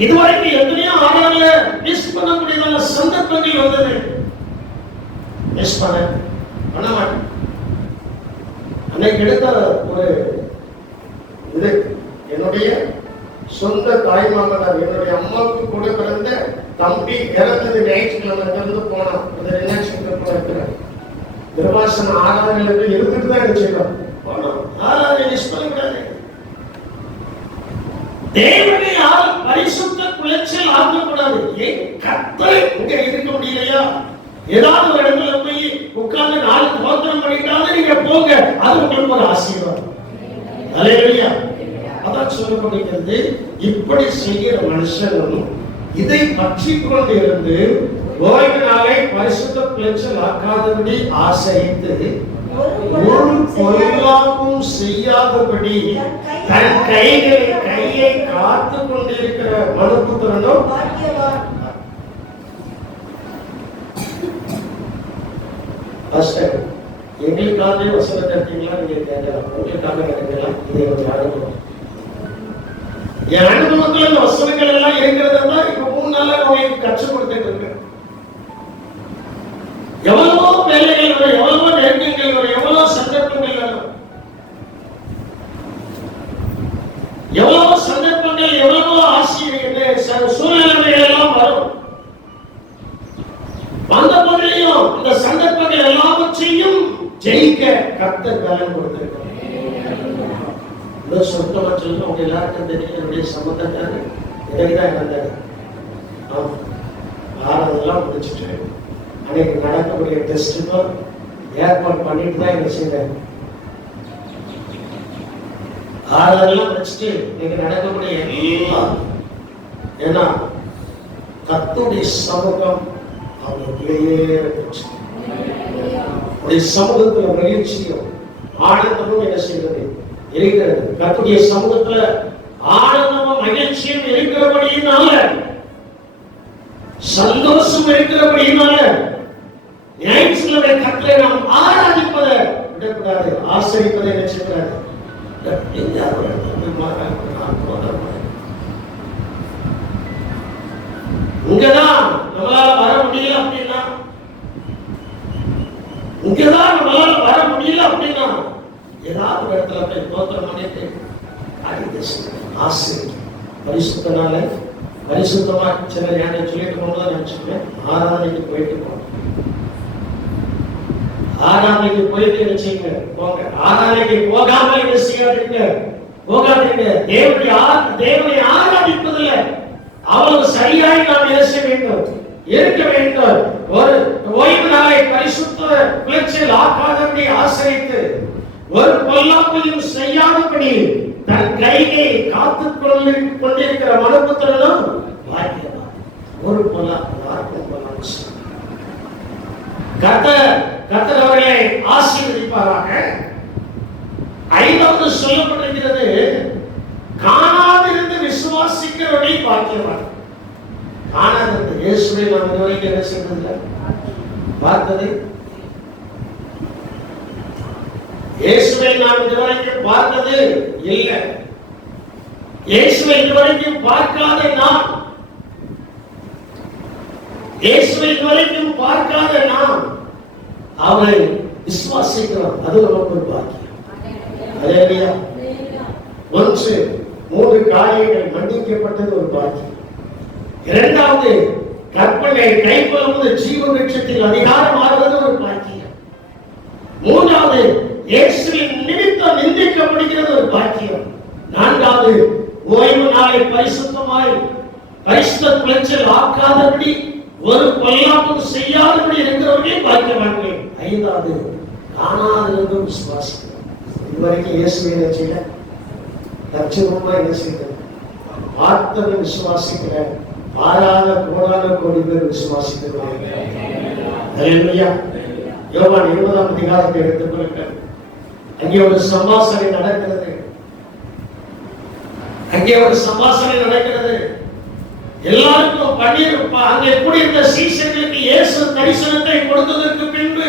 இதுவரைக்கும் எத்தனையோ ஆராதனையில மிஸ் பண்ணக்கூடியதான சந்தர்ப்பங்கள் வந்தது. மிஸ் பண்ண மாட்டேன். அன்னைக்கு எடுத்த ஒரு இது என்னுடைய சொந்த தாய்மாமனார், என்னுடைய அம்மாவுக்கு கூட பிறந்த தம்பி இறந்தது ஞாயிற்றுக்கிழமை இருந்து போனான். இருக்கிறேன் திருவாசன ஆராதனை இருந்துட்டு தான் நினைச்சிருக்கோம். போனோம் ஆராதனை மிஸ் பண்ணக்கூடாது. தேவனை யாரும் பரிசுத்த குலைச்சல் ஆக்கக்கூடாது. ஏன் கர்த்தர் இங்க இருக்க முடியலையா? ஏதாவது ஒரு இடத்துல போய் உட்கார்ந்து 4 தோத்திரம் பண்ணிட்டாலும் நீங்க போங்க, அது உங்களுக்கு ஒரு ஆசீர்வாதம். அல்லேலூயா. அதான் சொல்லப்படுகிறது, இப்படி செய்கிற மனுஷனும் இதை பற்றி கொண்டு இருந்து ஓய்வு நாளை பரிசுத்த குலைச்சல் ஆக்காதபடி ஆசரித்து ஒரு பொல்லாப்பும் செய்யாதபடி தன் கையை காத்து கொண்டிருக்கிற மனுபுத்திரனும் எங்களுக்காக வசனத்தை எடுத்தீங்களா? நீங்க கேட்கலாம், உங்களுக்காக கேட்கலாம். இது என்னுடைய அனுபவம். என் அனுபவத்துல இந்த வசனங்கள் எல்லாம் இருக்கிறதா இப்ப 3 நாளா உங்களுக்கு கற்றுக் கொடுத்துட்டு இருக்கேன். எவ்வளவோ வேலைகள் வரும், எவ்வளவோ நெருக்கங்கள் வரும், எவ்வளவோ சந்தர்ப்பங்கள் வரும், எவ்வளவோ சந்தர்ப்பங்கள், எவ்வளவோ சூழ்நிலைகள் எல்லாம் வரும். வந்த போதிலையும் இந்த சந்தர்ப்பங்கள் எல்லாவற்றையும் ஜெயிக்க கர்த்தர் பலன் கொடுத்திருக்கிறார். சொந்தமா சொல்லி அவங்க எல்லாருக்கும் தெரியும். என்னுடைய சம்பந்தக்காரர் இதைதான் இறந்தாரு. ஆறாவதெல்லாம் முடிச்சுட்டு அன்னைக்கு நடக்கக்கூடிய டெஸ்ட்டுக்கும் ஏற்பாடு பண்ணிட்டு தான் என்ன செய்யறேன். ஆறாவதெல்லாம் முடிச்சுட்டு இன்னைக்கு நடக்கக்கூடிய எல்லாம் ஏன்னா கர்த்தருடைய சமூகம் அவங்களுக்குள்ளேயே இருந்துச்சு. சமூகத்துல மகிழ்ச்சியும் ஆனந்தமும் என்ன செய்யறது இருக்கிறது. கர்த்தருடைய சமூகத்துல ஆனந்தமும் மகிழ்ச்சியும் இருக்கிறபடியினால, சந்தோஷம் இருக்கிறபடியினால ஞாயிற்றுக்கிழமை கர்த்தரை நாம் ஆராதிப்பதை விடக்கூடாது, ஆசரிப்பதை நினைச்சிருக்கிறாரு. இங்கதான் நம்மளால வர முடியல அப்படின்னா, இங்கதான் நம்மளால வர முடியல அப்படின்னா ஏதாவது ஒரு இடத்துல போய் தோத்திரம் பண்ணிட்டு ஆசை பரிசுத்தனால பரிசுத்தமா சில நேரம் சொல்லிட்டு போனதான் நினைச்சுக்கேன். ஆராதனைக்கு போயிட்டு போங்க, ஆராதனைக்கு போயிட்டு நினைச்சீங்க போங்க. ஆராதனைக்கு போகாம என்ன செய்யாதீங்க, போகாதீங்க. தேவனை ஆராதிப்பதில்லை அவ்வளவு சரியாய் நாம் என்ன செய்ய வேண்டும், இருக்க வேண்டும். ஒரு ஓய்வு நாளை பரிசுத்த குலைச்சல் ஆக்காதபடி ஆசரித்து ஒரு பொல்லாப்பையும் செய்யாதபடி தன் கையை காத்துக் கொண்டிருக்கிற மனுபுத்திரனும் பாக்கியவான். ஒரு பொல்லாப்பு யாருக்கும் பொல்லாப்பு. கர்த்தர் அவர்களை ஆசீர்வதிப்பாராக. 5வது சொல்லப்பட்டிருக்கிறது, காணாதிருந்து விசுவாசிக்கிறவனை பாக்கியவான். காணாதிருந்து இயேசுவை நாம் இதுவரைக்கும் என்ன செய்வதில்லை, பார்த்தது. இயேசுவை நாம் இதுவரைக்கும் பார்த்தது இல்லை. இயேசுவை இதுவரைக்கும் பார்க்காத நாம், இயேசுவை இதுவரைக்கும் பார்க்காத நாம் அவரை விசுவாசிக்கிறோம். அது நமக்கு ஒரு பாக்கியம். அல்லேலூயா. 3 காரியங்கள் மன்னிக்கப்பட்டது ஒரு பாக்கியம். 2வது கற்பனை கைப்பற்றுவது ஜீவ விருட்சத்தில் அதிகாரம் ஆகிறது ஒரு பாக்கியம். மூன்றாவது, இயேசுவின் நிமித்தம் நிந்திக்கப்படுகிறது ஒரு பாக்கியம். நான்காவது, ஓய்வு நாளை பரிசுத்தமாய் பரிசுத்த குலைச்சல் ஆக்காதபடி ஒரு பொல்லாப்பும் செய்யாதபடி இருக்கிறவர்களே பாக்கியவான்கள். ஐந்தாவது, காணாதிருந்தும் விசுவாசிக்கிறோம். இதுவரைக்கும் இயேசுவை என்ன செய்யல, லட்சமா என்ன செய்யல, பார்த்தவங்க விசுவாசிக்கிற பாராத கோடான கோடி பேர் விசுவாசிக்கிறாங்க. யோவான் 20ஆம் அதிகாரத்தை எடுத்துக் கொள்ளுங்கள். அங்கே ஒரு சம்பாஷணை நடக்கிறது. எல்லாருக்கும் பன்னீர். அங்கே கூடியிருந்த சீஷர்களுக்கு இயேசு தரிசனத்தை கொடுத்ததற்கு பின்பு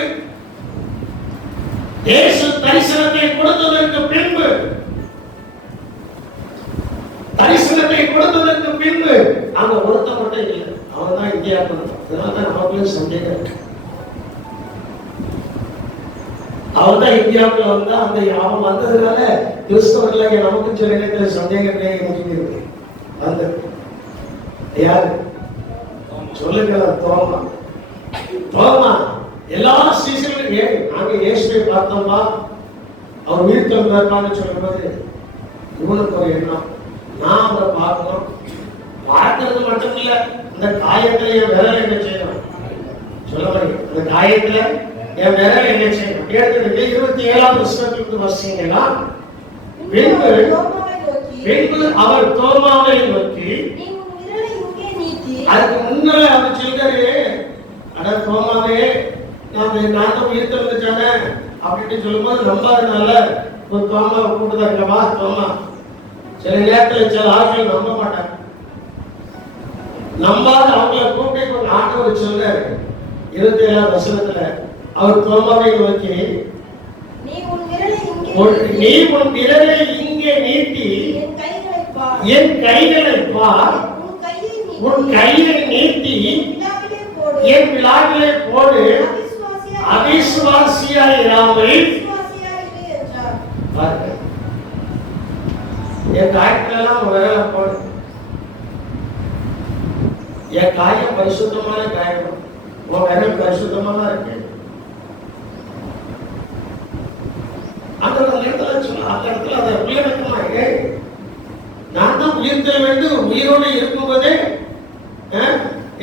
அங்க ஒருத்த மட்டும் இல்லை. அவன் தான் இந்தியா பண்ணான். அதனால நமக்கு சந்தேகம் இருக்கு. அவன் தான் இந்தியாவுக்குள்ள வந்தா அந்த அவன் வந்ததுனால கிறிஸ்தவர்கள் நமக்கு சில இடத்துல சந்தேகம் இருக்கு. வந்து யாரு சொல்லுங்களா? தோமா எல்லா சீசன்லையும் நாங்க இயேசுவை பார்த்தோம்பா, அவர் உயிர் தந்தார்னு சொல்லும்போது இவனுக்கு ஒரு எண்ணம், நான் அவரை பார்க்கணும். பார்க்கறது மட்டும் இல்ல, அந்த காயத்துல என் விரல் என்ன செய்யணும் சொல்ல மாதிரி, அந்த காயத்துல என் விரல் என்ன செய்யணும். 27ஆம் வசனத்திலிருந்து வாசிங்கன்னா, பின்பு அவர் தோமாவை நோக்கி, அதுக்கு முன்னால அவர் சொல்றாரு, அட தோமாவே, நான் தான் உயிர் தந்துச்சானே அப்படின்னு சொல்லும்போது நம்பாதனால ஒரு தோமாவை கூப்பிட்டுதாங்கவா தோமா. சில நேரத்தில் சில ஆட்கள் நம்ப மாட்டாங்க. நம்பாத அவங்கள கூப்பிட்டு ஆண்டவர் சொல்றாரு 27ஆம் வசனத்துல, அவர் தோமாவை நோக்கி, நீ உன் விரலை இங்கே நீட்டி என் கைகளை பார், உன் கையை நீட்டி என் விழாவிலே போடு, அவிசுவாசியாய் இராமல் என் காயத்திலெல்லாம் விரலை போடு. என் காயம் பரிசுத்தமான காயம், உன் விரல் பரிசுத்தமா தான் இருக்கு. அந்த இடத்துல அதை உள்ளடக்கமாக நான் தான் உயிர்த்த வேண்டும். உயிரோடு இருக்கும்போதே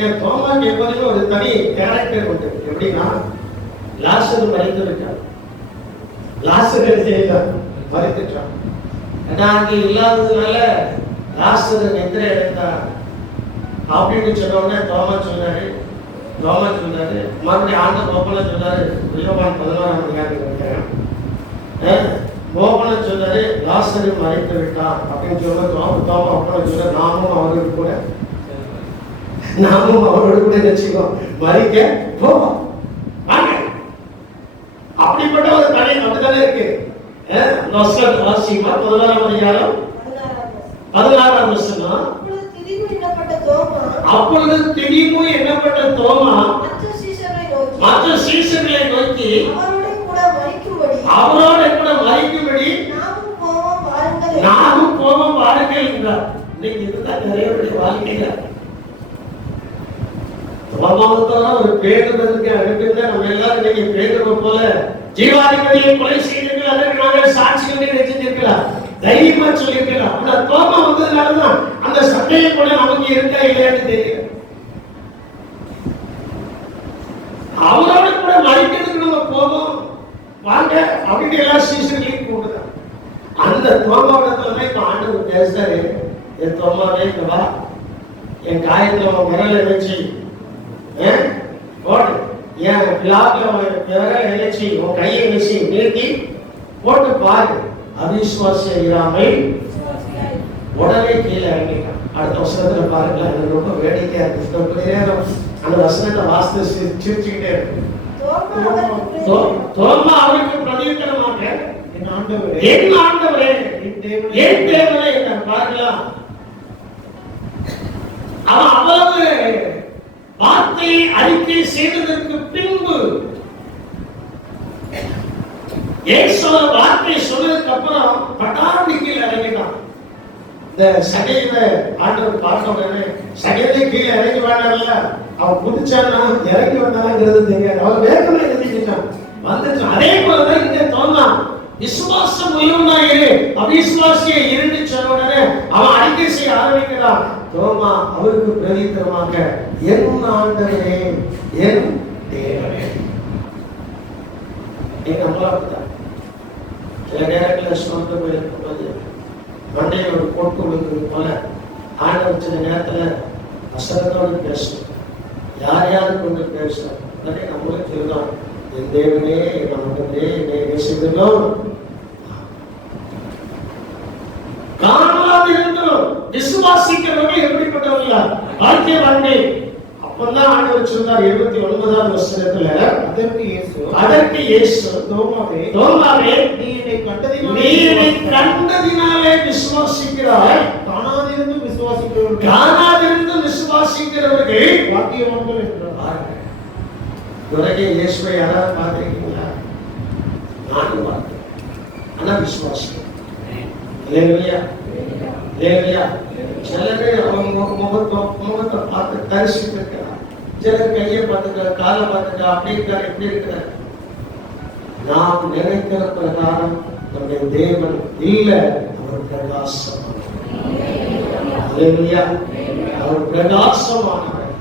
என் தோமாக்கு எப்போதுமே ஒரு தனி கேரக்டர் உண்டு. எப்படின்னா, லாசரு மறைத்து விட்டான். மறைத்துட்டான். அங்கே இல்லாததுனால லாசரு நித்திரை அடைந்தார் அப்படின்னு சொன்னோடனே தோமா சொன்னாரு. மறுபடியும் ஆண்டவர் கோபல சொன்னாரு. யோவான் 16ஆம் அதிகாரம் கோபல சொன்னாரு, லாசரு மறைத்து விட்டான் அப்படின்னு சொன்ன தோமா அப்பா சொன்ன, நாமும் அவரோடு கூட நிச்சயம் மறிக்க போவோம். அப்படிப்பட்ட ஒரு தனி அப்படித்தானே இருக்கு. 16ஆம் அதிகாரம் 16ஆம் வசனம். அப்பொழுது திடீமு எண்ணப்பட்ட தோமா மற்ற சீஷர்களை நோக்கி, அவரோட கூட மறிக்கும்படி நாமும் போவோம் பாருங்கள் என்றார். இன்னைக்கு இதுதான் நிறைய வாழ்க்கையில தோமாவுக்கு ஒரு பேருந்ததுக்கு அனுப்பியிருந்தா நம்ம எல்லாரும் இன்னைக்கு பேருந்த போல ஜீவாதிபதியை கொலை செய்திருக்கலாம், அதற்கு நாங்கள் சாட்சிகள் நினைச்சிருக்கலாம், தைரியமா சொல்லியிருக்கலாம். ஆனா தோமா வந்ததுனாலதான் அந்த சண்டையை கூட நமக்கு இருக்கா இல்லையான்னு தெரியல. அவரோட கூட மறிக்கிறதுக்கு நம்ம போவோம் வாங்க அப்படின்னு எல்லா சீசன்லையும் கூப்பிடுறாங்க. அந்த தோமாவிடத்துலதான் இப்ப ஆண்டவர் பேசுறாரு, என் தோமாவே இங்க வா, என் காயத்துல அவன் விரலை வச்சு போட்டு, என் விழாவில் விரலை நினைச்சு உன் கையை வச்சு நீட்டி போட்டு பாரு, அவிசுவாசி இராமல் உடனே கீழே இறங்கிட்டான். அடுத்த வசனத்துல பாருங்களேன், எனக்கு ரொம்ப வேடிக்கையா இருக்கு. அந்த வசனத்தை வாசித்து சிரிச்சுக்கிட்டே இருக்கு. தோமா அவருக்கு பிரதியுத்தரமாக, என் ஆண்டவரே என் தேவனே என்ன பாருங்களா. அவன் அவ்வளவு வார்த்தையை அறிக்கை செய்ததற்கு பின்பு, இயேசுவ வார்த்தை சொன்னதுக்கு அப்புறம் பட்டாண்டிக்கையில் இறங்கிட்டான். இந்த சகையில ஆண்டவர் பார்த்த உடனே சகையில கீழே இறங்கி வேண்டாம்ல, அவன் குதிச்சானா இறங்கி வந்தாங்கிறது தெரியாது. அவன் வேகமா எழுதிட்டான் வந்துட்டான். அதே போலதான் இங்க தோன்றான். விசுவாசம் உள்ளவனாயிரு, அவிசுவாசியை இருண்டு சொன்ன உடனே அவன் அறிக்கை செய்ய ஆரம்பிக்கிறான். தோமா அவருக்கு பிரதித்திரமாக, என் ஆண்டவரே, என் தேவனே. நீங்க நம்மளாதான் சில நேரங்களில் சொந்த போயிருக்கும்போது மண்டையில் ஒரு போட்டு விழுந்தது போல ஆண்டவர் சில நேரத்துல வசனத்தோடு பேசணும். யார் யாரு கொண்டு பேசணும் உடனே நம்மளும் சொல்றோம், என் தேவனே, என் ஆண்டவரே, என்னை நேசிக்கிறோம். காணாமல் இருந்தோம் விசுவாசிக்கிறவங்க எப்படிப்பட்டவங்க வாழ்க்கை வாழ்க்கை. அப்பதான் ஆண்டவர் சொல்றார் 29வது வசனத்துல, அதற்கு இயேசு தோமாவே, நீ என்னை கண்டதினாலே விசுவாசிக்கிறாய், காணாதிருந்து விசுவாசிக்கிறவர்கள் பாக்கியவான்கள் என்றார். இதுவரைக்கும் இயேசுவை யாராவது பார்த்திருக்கீங்களா? நானும் பார்த்தேன், ஆனா விசுவாசிக்கிறேன். சிலரு அவங்க முகத்தை பார்த்து தரிசித்து இருக்கிறார், சிலர் கையை பார்த்துக்கிறார், காலை பார்த்துக்கிறார், அப்படி இருக்கிறார், இப்படி இருக்கிறார். நாம் நினைக்கிற பிரகாரம் நம்முடைய தேவன் இல்ல, அவர் பிரகாசமானவர். அவர் பிரகாசமானவர்.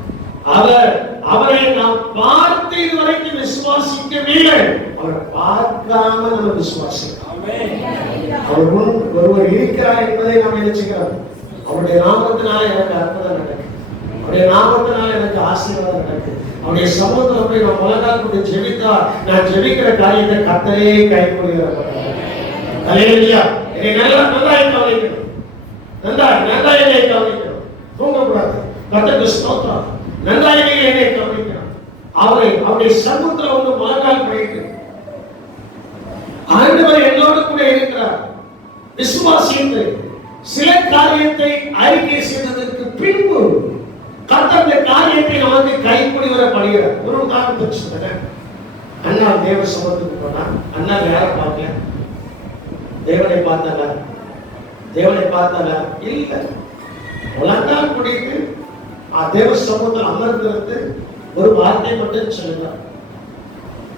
அவரை நாம் பார்த்து இதுவரைக்கும் விசுவாசிக்கவில்லை, அவரை பார்க்காம நம்ம விசுவாசிக்கிறோம். அவர் ஒருவர் இருக்கிறார் என்பதை நாம் நினைச்சுக்கிறோம். அவருடைய நாமத்தினால எனக்கு அற்புதம் நடக்கு, அவருடைய நாமத்தினால எனக்கு ஆசீர்வாதம் நடக்கு. அவருடைய சமூகத்துல போய் நான் உலகால் கொண்டு ஜெபித்தா நான் ஜெபிக்கிற காரியத்தை கர்த்தரே கைக்கொள்கிறார். அல்லேலூயா. என்னை நல்லா கவனிக்கணும், நல்லா என்னை கவனிக்கணும், தூங்கக்கூடாது. கர்த்தருக்கு ஸ்தோத்திரம். நல்லா என்னை கவனிக்கணும். அவருடைய சமூகத்துல வந்து உலகால் போயிட்டு ஆண்டவர் என்னோடு கூட இருக்கிறார். விசுவாசித்து சில காரியத்தை அறிக்கை செய்ததற்கு பின்பு கர்த்தர் காரியத்தை நமக்கு கைக்கூடி வர படுகிறார். ஒரு உதாரணத்தை சொல்றேன். அண்ணா தேவ சமூகத்துக்கு போனா அண்ணா யாரை பார்க்கல? தேவனை பார்த்தால? தேவனை பார்த்தால? இல்ல. உலகால் குடித்து தேவ சமூகத்தில் அமர்ந்திருந்து ஒரு வார்த்தை மட்டும் சொல்லுகிறார்.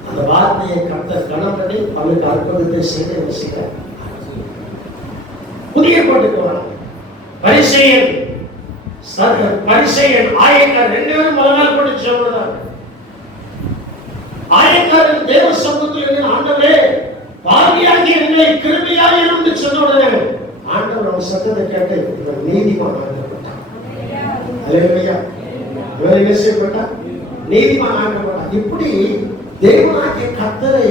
அந்த வார்த்தையை கர்த்தர் கணம் பண்ணி அவளுக்கு அற்புதத்தை செய்த புதிய பாட்டுக்கு வராங்க. பரிசேயன் ஆயக்காரர் ரெண்டு பேரும் மலனால் போட்டு சொல்றாங்க. ஆயக்காரன் தேவ சமூகத்தில் ஆண்டவரே பாவியாகி என்னை கிருபையாய் என்று சொன்ன உடனே ஆண்டவர் அவன் சத்தத்தை கேட்டு இவர் நீதிமான் ஆக்கப்பட்டான். அல்லேலூயா. இவர் என்ன செய்யப்பட்டார்? நீதிமான் ஆக்கப்பட்டார். இப்படி தேவனாகிய கர்த்தரை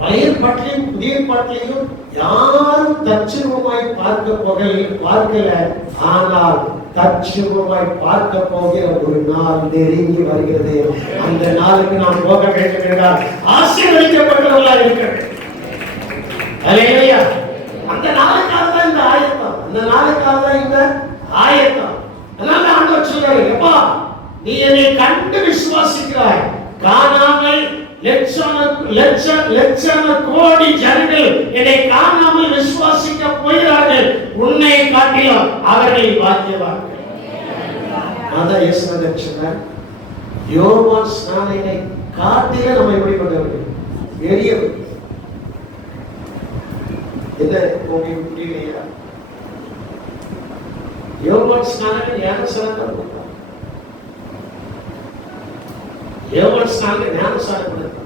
பழைய பாட்டிலையும் புதிய பாட்டிலையும் யாரும் தற்செயலாய் பார்க்கல. ஆனால் தற்செயலாய் பார்க்க போகிற ஒரு நாள் நெருங்கி வருகிறது. அந்த நாளுக்கு நாம் போக வேண்டும் என்றால் ஆசீர்வதிக்கப்பட்டவர்களாக இருக்க வேண்டும். அல்லேலூயா. அந்த நாளுக்காக தான் இந்த ஆயத்தம், அந்த நாளுக்காக தான் இந்த ஆயத்தம். அதனால ஆண்டவர் சொல்றாரு, எப்பா நீ என்னை கண்டு விசுவாசிக்கிறாய், காணாமல் லட்சண கோடி ஜனங்கள் என்னை காணாமல் விசுவாசிக்க போகிறார்கள், உன்னை காட்டிலும் அவர்கள் பாக்கியவான்கள். அதான் இயேசுநாதர் சொன்னார், யோவான் ஸ்நானனை காட்டில நம்ம எப்படி கொண்டவர்கள் பெரியவர். என்ன உங்களுக்கு புரியலையா? யோவான் ஸ்நானன் ஞானஸ்நானம் கொடுத்தார். யோவான் ஸ்நானன் ஞானஸ்நானம் கொடுத்தார்.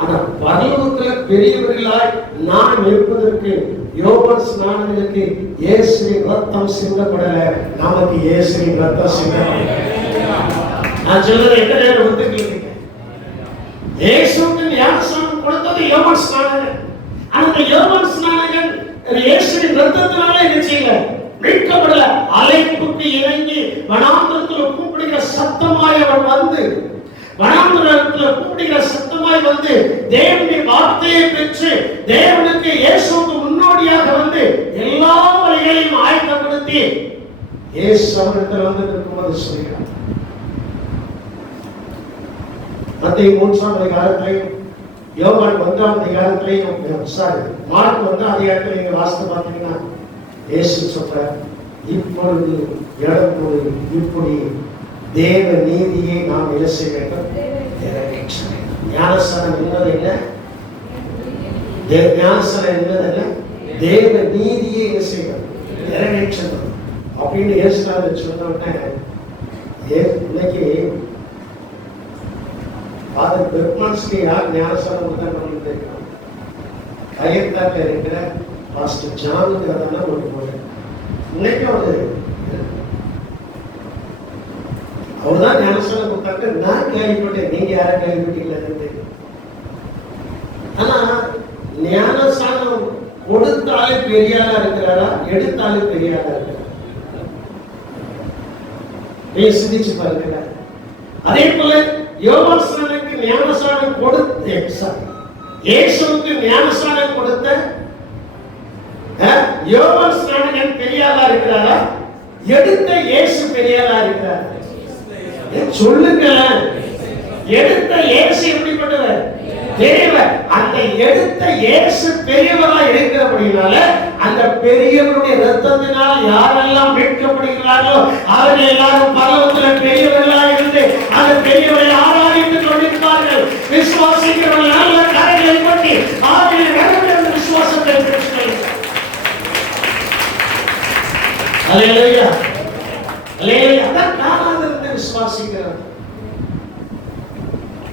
ஆனா பரலோகத்துல பெரியவர்களாய் நாம் இருப்பதற்கு யோவான் ஸ்நானனுக்கு இயேசுவின் ரத்தம் சிந்தப்படல, நமக்கு இயேசுவின் ரத்தம் சிந்தப்படல. நான் சொல்றது எந்த நேரம் ஒத்துக்கீங்க? இயேசுவின் ஞானஸ்நானம் கொடுத்தது யோவான் ஸ்நானன். அந்த யோவான் ஸ்நானன் இயேசுவின் ரத்தத்தினாலே என்ன செய்யல, மீட்கப்படல. அழைப்புக்கு இறங்கி வனாந்தரத்தில் கூப்பிடுகிற சத்தமாய் அவன் வந்து, வனாந்தரத்தில் கூப்பிடுகிற சத்தமாய் வந்து தேவனுடைய வார்த்தையை பெற்று தேவனுக்கு இயேசுவுக்கு முன்னோடியாக வந்து எல்லா வழிகளையும் ஆயத்தப்படுத்தி இயேசு அவரிடத்தில் வந்து இருக்கும்போது சொல்கிறார். மத்தேயு 3ஆம் அதிகாரத்திலையும் யோவான் 1ஆம் அதிகாரத்திலையும் மார்க் 1ஆம் அதிகாரத்தில் நீங்க வாசித்து பார்த்தீங்கன்னா இயேசு சொல்றார், இப்பொழுது எழுப்பொழுது இப்படி தேவ நீதியை நாம் என்ன செய்ய வேண்டும்? ஞானஸ்நானம் என்பது என்ன? ஞானஸ்நானம் என்பது என்ன? தேவ நீதியை என்ன செய்யணும்? நிறைவேற்றணும் அப்படின்னு இயேசுநாதர் சொன்ன உடனே இன்னைக்கு ஃபாதர் பெர்க்மன்ஸ்க்கு யார் ஞானஸ்நானம் கொடுத்தாங்க தெரியும்? கயத்தாக்க இருக்கிற பாஸ்டர் ஜானுங்கிறதான ஒரு போல இன்னைக்கு அவர்தான் ஞானஸ்நானம் கொடுத்தாங்க. நான் கேள்விப்பட்டேன், நீங்க யார கேள்விப்பட்டீங்களா? ஆனா ஞானஸ்நானம் கொடுத்தாலே பெரியாளா இருக்கிறாரா, எடுத்தாலே பெரியாளா இருக்கிறாரா? நீங்க சிந்திச்சு பாருங்க. அதே போல யோவான்ஸ்நானனுக்கு ஞானஸ்நானம் கொடுத்த, இயேசுவுக்கு ஞானஸ்நானம் கொடுத்த யோவான்ஸ்நானன் பெரியாளா இருக்கிறாரா, எடுத்த இயேசு பெரியாளா இருக்கிறாரா? சொல்லுங்க. எடுத்த இயேசு எப்படிப்பட்டவர்? பெரியவர். அந்த எடுத்த இயேசு பெரியவரா இருக்கிறபடினால அந்த பெரியவருடைய ரத்தத்தினால் யாரெல்லாம் மீட்கப்படுகிறார்களோ அவர்கள் எல்லாரும் பரலோகத்தில் பெரியவர்களா இருந்து அந்த பெரியவரை ஆராதித்துக் கொண்டிருப்பார்கள். விசுவாசிக்கிறவர்கள் நல்ல கரைகளை கொட்டி ஆவியில் நிரம்பிய விசுவாசத்தை பெற்றுக்கொள்கிறார்கள். அல்லேலூயா, அல்லேலூயா. அதான் காணாதிருந்து விசுவாசிக்கிறார்.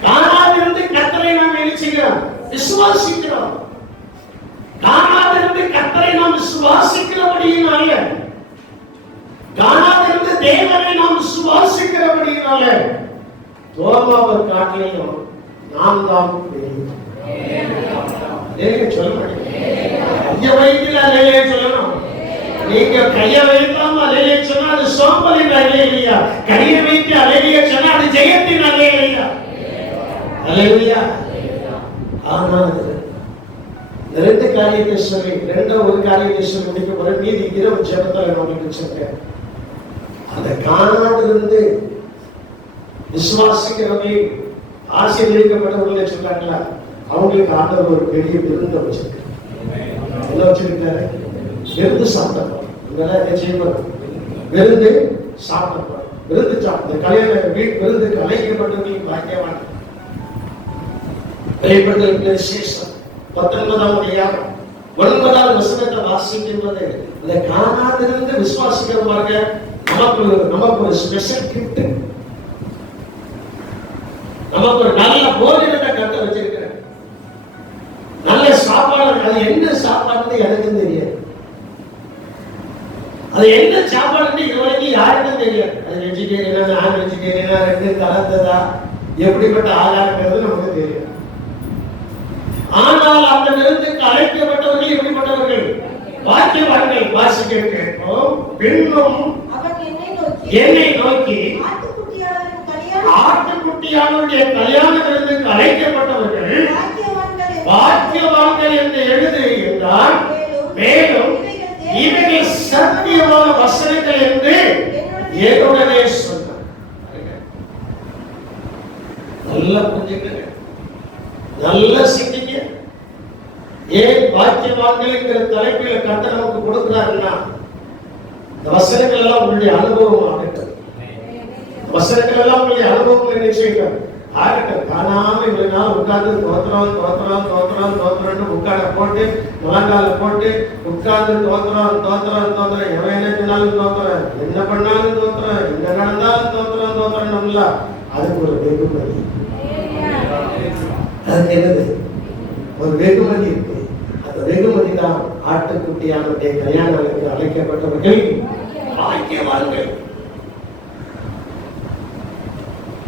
காணாதிருந்து கர்த்தரை நாம் எழுச்சுகிறோம், விசுவாசிக்கிறோம். காணாதிருந்து கர்த்தரை நாம் விசுவாசிக்கிறபடியினால, காணாதிருந்து தேவனை நாம் விசுவாசிக்கிறபடியினால தோமாவர் காட்டிலையும் நாம் தான் பெரியவர். சொல்ல மாட்டேங்க. கைய வைக்கல அல்லையே சொல்லணும். நீங்க கைய வைக்காம அல்லையே சொன்னா அது சோம்பலின் அல்லையா, கையை வைத்து அல்லையே சொன்னா அது ஜெயத்தின் அல்லையா. அல்லேலூயா. ஆனால் ரெண்டு காரியத்தை சொல்லி ஒரு காரியத்தை சொல்லி முடிக்க போற மீதி இரவு ஜெபத்துல நான் உங்களுக்கு சொல்றேன். அந்த காணாதிருந்து விசுவாசிக்கிறவங்க ஆசீர்வதிக்கப்பட்டவர்களே சொல்றாங்களா, அவங்களுக்கு ஆண்டவர் ஒரு பெரிய விருந்தை வச்சிருக்காரு. என்ன வச்சிருக்காரு? விருந்து சாப்பிடப்படும். இவங்கெல்லாம் என்ன செய்யணும்? விருந்து சாப்பிடப்படும். விருந்து சாப்பிட கல்யாண விருந்துக்கு அழைக்கப்பட்டவர்களுக்கு பாக்கியமான வெளிப்படுத்தல் விசேஷம் 19ஆம் அதிகாரம் 9வது வசனத்தை வாசிக்கும்போது இந்த காணாதிருந்து விசுவாசிக்கிறவங்க நமக்கு ஒரு ஸ்பெஷல் கிஃப்ட், நமக்கு ஒரு நல்ல போஜனத்தை கட்ட வச்சிருக்கிறேன். நல்ல சாப்பாடு. அது என்ன சாப்பாடுன்னு எனக்கும் தெரியாது. அது என்ன சாப்பாடுன்னு இதுவரைக்கும் யாருக்கும் தெரியாது. அது வெஜிடேரியனா, நான் வெஜிடேரியனா, ரெண்டு கலந்ததா, எப்படிப்பட்ட ஆகாரங்கிறது நமக்கு தெரியும். ஆனால் அந்த விருந்துக்கு அழைக்கப்பட்டவர்கள் எப்படிப்பட்டவர்கள்? பாக்கியவான்கள். வாசிக்க கேட்போம். பின்னும் என்னை நோக்கி ஆட்டுக்குட்டியானுடைய கல்யாண விருந்துக்கு அழைக்கப்பட்டவர்கள் பாக்கியவான்கள் என்று எழுது என்றால், மேலும் இவைகள் சத்தியமான வசனங்கள் என்று என்னுடனே சொன்னார். நல்லா புரிஞ்சுக்கங்க, நல்லா சிந்திங்க. ஏன் பாக்கியவான்கள் தலைப்பில கர்த்தர் நமக்கு கொடுக்கிறாருன்னா, இந்த வசனங்கள் எல்லாம் உங்களுடைய அனுபவம் ஆகட்டும். வசனங்கள் எல்லாம் உங்களுடைய அனுபவம் என்ன செய்யணும் ஆகட்டும். காணாம இவ்வளவு நாள் உட்கார்ந்து தோத்திரம் உட்கார போட்டு முழங்கால போட்டு உட்கார்ந்து தோத்திரம் எவன் என்ன சொன்னாலும் தோத்திரம், என்ன பண்ணாலும் தோத்திரம், என்ன நடந்தாலும் தோத்திரம். அதுக்கு ஒரு வெகுமதி. அதுக்கு என்னது? ஒரு வெகுமதி இருக்கு. அந்த வெகுமதி தான் ஆட்டுக்குட்டியானுடைய கல்யாணத்துக்கு அழைக்கப்பட்டவர்கள் பாக்கியவான்கள்.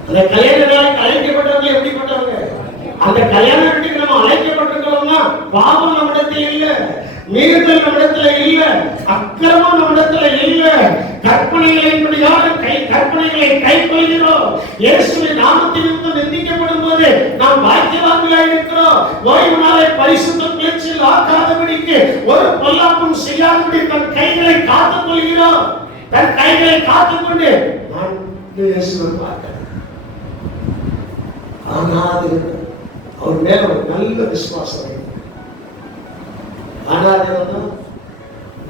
அந்த கல்யாண நாளுக்கு அழைக்கப்பட்டவர்கள் எப்படிப்பட்டவங்க? அந்த கல்யாண வீட்டுக்கு நம்ம அழைக்கப்பட்டிருக்கிறோம்னா பாவம் நம்மிடத்தில் இல்ல, மீறுதல் நம்மிடத்துல இல்ல, அக்கிரமம் நம்மிடத்துல இல்ல, கற்பனைகளை கைக்கொள்கிறோம். இயேசுவின் நாமத்திலிருந்து நிந்திக்கப்படும் போது நாம் பாக்கியவான்களாய் இருக்கிறோம். ஓய்வு நாளை பரிசுத்த பேச்சில் ஆக்காதபடிக்கு ஒரு பொல்லாப்பும் செய்யாதபடி தன் கைகளை காத்துக் கொள்கிறோம். தன் கைகளை காத்துக்கொண்டு நான் இயேசுவை பார்க்கிறேன். ஆனால் அவர் மேல ஒரு நல்ல விசுவாசம். ஆனால்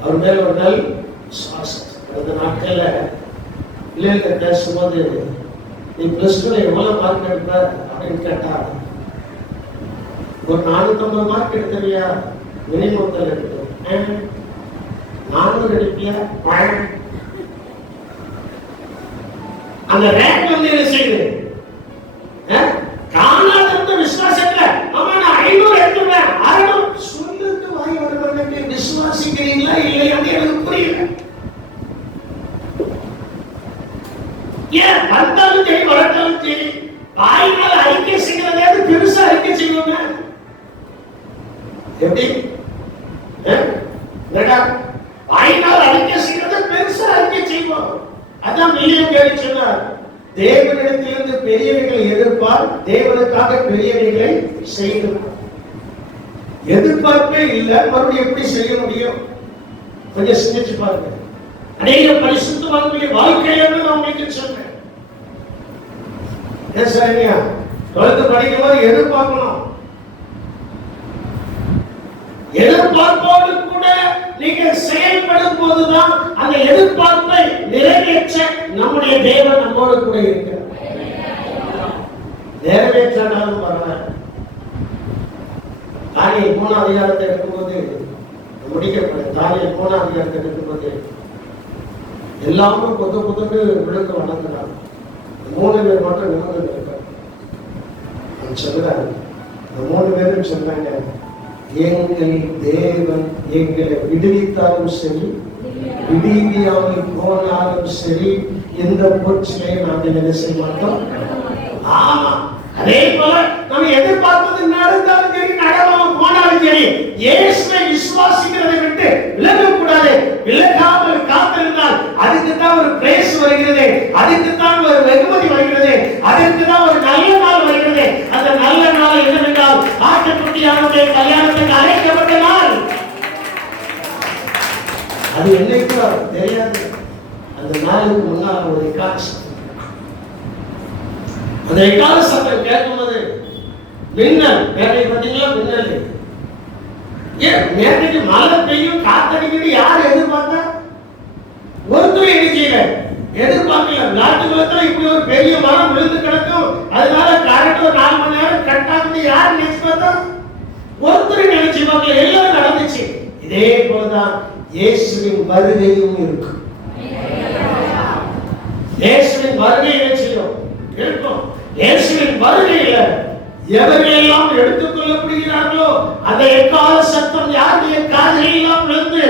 அவர் மேல ஒரு நாள் அந்த நாட்கள்ல பிள்ளைகிட்ட பேசும்போது, நீ பிளஸ் டூல எவ்வளவு மார்க் எடுப்ப அப்படின்னு கேட்டா, ஒரு 450 மார்க் எடுத்தவியா, மினிமம் எடுக்கும். 400 எடுப்பியா? அந்த ரேங்க் வந்து என்ன செய்யுது? காணாத விசுவாசத்துல ஆமா நான் 500 எடுத்துவேன், 600 சொல்லுக்கு வாய் வரவனுக்கு விசுவாசிக்கிறீங்களா இல்லையான்னு எனக்கு புரியல. ஏன் வந்தாலும் சரி வரட்டாலும் சரி வாயினால் அறிக்கை செய்யறதே பெருசா அறிக்கை செய்வாங்க. எப்படி வாயினால் அறிக்கை செய்யறத பெருசா அறிக்கை செய்வோம். அதான் வில்லியம் கேரி சொன்னார், தேவனிடத்திலிருந்து பெரியவைகளை எதிர்ப்பார், தேவனுக்காக பெரியவைகளை செய்யணும். எதிர்பார்ப்பே இல்ல, மறுபடியும் எப்படி செய்ய முடியும்? கொஞ்சம் சிந்திச்சு பாருங்க. அநேக பரிசுத்தவான்களுடைய வாழ்க்கையில நான் உங்களுக்கு சொன்னேன். ஏன் சரியா 12th படிக்கும் போது எதிர்பார்க்கணும். எதிர்பார்ப்போடு கூட நீங்க செயல்படும் போதுதான் அந்த எதிர்பார்ப்பை நிறைவேற்ற நம்முடைய தேவன் நம்மோடு கூட இருக்கிறார். நிறைவேற்றாலும் பரவாயில்ல. தானியேல் 3ஆம் அதிகாரத்தை எடுக்கும்போது முடிக்கப்படும். தானியேல் 3ஆம் அதிகாரத்தை எடுக்கும்போது எல்லாரும் புதுக்கு விழுந்து வணங்குறாங்க. 3 பேர் மட்டும் நிமிர்ந்து இருக்காங்க. சொல்றாங்க, 3 பேரும் சொன்னாங்க, எங்கள் தேவன் எங்களை விடுவித்தாலும் சரி விடுவியாமல் போனாலும் சரி இந்த பொற்சிலையை நாங்கள் என்ன செய்ய மாட்டோம். ஆமா, அதே போல நம்ம எதிர்பார்ப்பது நடந்தாலும் சரி நடவாம போனாலும் சரி இயேசுவை விசுவாசிக்கிறதை விட்டு விலகக்கூடாது. விலகாமல் காத்திருந்தால் அதுக்கு தான் ஒரு பிரேஸ் வருகிறது, அதுக்கு தான் ஒரு வெகுமதி வருகிறது, அதுக்கு தான் ஒரு நல்ல நாள் வருகிறது. அந்த நல்ல நாள் என்னவென்றால் ஆட்டுக்குட்டியானுடைய கல்யாணத்துக்கு அழைக்கப்பட்ட நாள். அது என்னைக்கு தெரியாது. அந்த நாளுக்கு முன்னால் ஒரு காட்சி, அந்த எக்கால சத்தம் கேட்கும்போது மின்னல் வேலை பார்த்தீங்களா? மின்னல் ஏன் நேற்றுக்கு மழை பெய்யும் காத்தடிக்கிறது யார் எதிர்பார்த்தா? ஒருத்தரும் என்ன செய்யல, எதிர்பார்க்கல. நாட்டுக்குள்ள இப்படி ஒரு பெரிய மரம் விழுந்து கிடக்கும், அதனால கரெக்ட் ஒரு 4 மணி நேரம் கட் ஆகுது யார் நினைச்சு பார்த்தா? ஒருத்தரும் நினைச்சு பார்க்கல, எல்லாம் நடந்துச்சு. இதே போலதான் இயேசுவின் வருகையும் இருக்கும். இயேசுவின் வருகை என்ன செய்யும்? இருக்கும். இயேசுவின் வருகையில எவரையெல்லாம் எடுத்துக் கொள்ளப்படுகிறார்களோ அந்த எக்கால சத்தம் யாருடைய காதுகளில் விழுந்து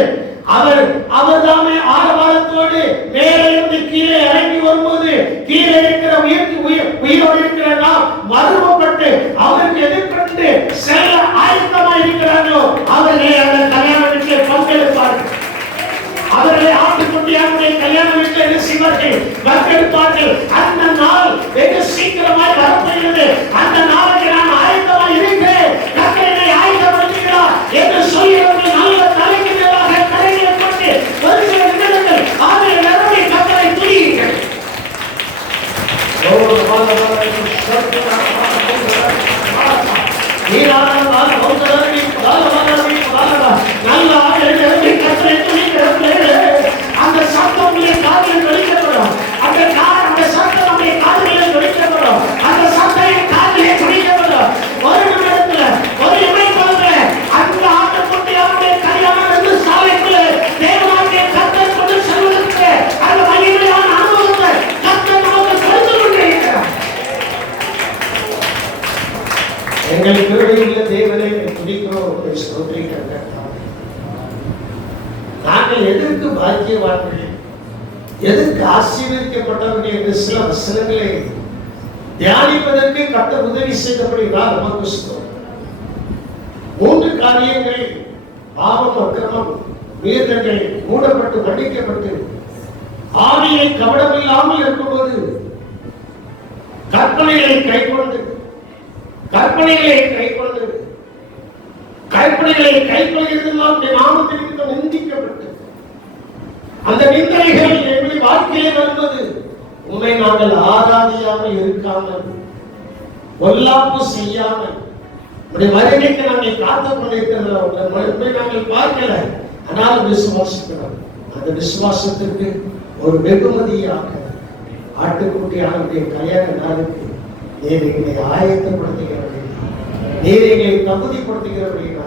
அவர் தாமே ஆரவாரத்தோடு மேலே இருந்து கீழே இறங்கி வரும்போது கீழே இருக்கிற உயிரோடு இருக்கிற நாம் மறுபட்டு அவருக்கு எதிர்கொண்டு செல்ல ஆயத்தமாக இருக்கிறார்களோ அவர்களே அந்த கல்யாண வீட்டில் பங்கெடுப்பார்கள். அவர்களை ஆட்டுக்குட்டியானுடைய கல்யாண வீட்டில் என்ன செய்வார்கள்? பங்கெடுப்பார்கள். அந்த நாள் வெகு சீக்கிரமாய் வரப்போகிறது. அந்த நாளுக்கு நான் ஆயத்தமாக இருக்கிறேன், கர்த்தரை ஆயத்தப்படுத்துகிறார் என்று சொல்லியவர்கள் நல்ல தலைக்கு மேலாக கரையை கொண்டு ஒரு சில நிமிடங்கள் ஆவியில் நிரம்பி கர்த்தரை துதியுங்கள். நல்ல ஆவியில் நிரம்பி கர்த்தரை துதியுங்கள். அந்த சத்தம் காதில் வெளிக்கப்படும். அந்த சத்தம் நம்முடைய காதுகளில் வெளிக்கப்படும். அந்த சத்தம் காதிலே துணிக்கப்படும். ஒரு நிமிடத்துல ஒரு இமைப்பதுல அந்த ஆட்டுக்குட்டியானுடைய கல்யாணம் என்று சாலைக்குள்ள தேவனாகிய கர்த்தர் கொண்டு செல்வதற்கு அந்த மகிமையான அனுபவத்தை கர்த்தர் நமக்கு கொடுத்து கொண்டிருக்கிறார். எங்கள் கிருபையுள்ள தேவனை துதிக்கிறோம், ஸ்தோத்திரிக்கிறோம். நாங்கள் எதற்கு பாக்கியவான்கள், எதற்கு ஆசீர்வதிக்கப்பட்டவர்கள் என்று சில வசனங்களை தியானிப்பதற்கு கட்ட உதவி செய்தபடிதான் நமக்கு ஸ்தோத்திரம். 3 காரியங்கள், பாவம், அக்கிரமம், மீறல்கள் மூடப்பட்டு மன்னிக்கப்பட்டு ஆவியை கவனமில்லாமல் இருக்கும்போது கற்பனைகளை கைக்கொண்டு கைப்பற்றுகிறது நாமத்திற்கு நிந்திக்கப்பட்டு அந்த நிந்தனைகள் எங்களுடைய வாழ்க்கையில் வருவது உண்மை நாங்கள் ஆராதியாமல் இருக்காமல் பொல்லாப்பு செய்யாமல் வருகைக்கு நாங்கள் காத்துக் கொண்டிருக்கிறோம். நாங்கள் பார்க்கல, ஆனால் விசுவாசிக்கிறோம். அந்த விசுவாசத்திற்கு ஒரு வெகுமதியாக ஆட்டுக்குட்டியானுடைய கல்யாண நாளுக்கு நீர் எங்களை ஆயத்தப்படுத்துகிறபடினா, நீர் எங்களை தகுதிப்படுத்துகிறபடினா,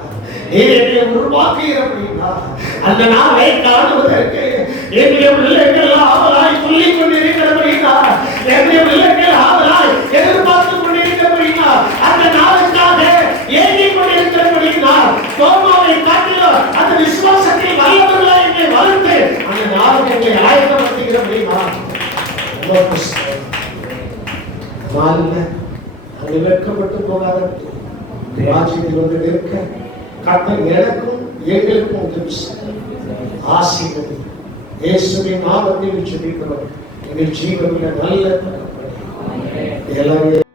நீர் எங்களை உருவாக்குகிறபடினா, அந்த நாளை காணுவதற்கு எங்களுடைய பிள்ளைகள் ஆவலாய் சொல்லிக் கொண்டிருக்கிறபடினா, எங்களுடைய பிள்ளைகள் ஆவலாய் எதிர்பார்த்து கொண்டிருக்கிறபடினா, அந்த நாளுக்காக ஏங்கிக் கொண்டிருக்கிறபடினா, தோமாவை காட்டிலும் அந்த விசுவாசத்தை வல்லவர்களாய் எங்களை வளர்த்து அந்த நாளை எங்களை ஆயத்தப்படுத்துகிறபடினா அங்கு வெட்கப்பட்டு போகாத ராஜ்யத்தில் வந்து நிற்க கர்த்தர் எனக்கும் எங்களுக்கும் உதவி ஆசீர்வதி. இயேசுவின் நாமத்தில் ஜெபிக்கிறோம் எங்கள் ஜீவனில் நல்ல எல்லாரும்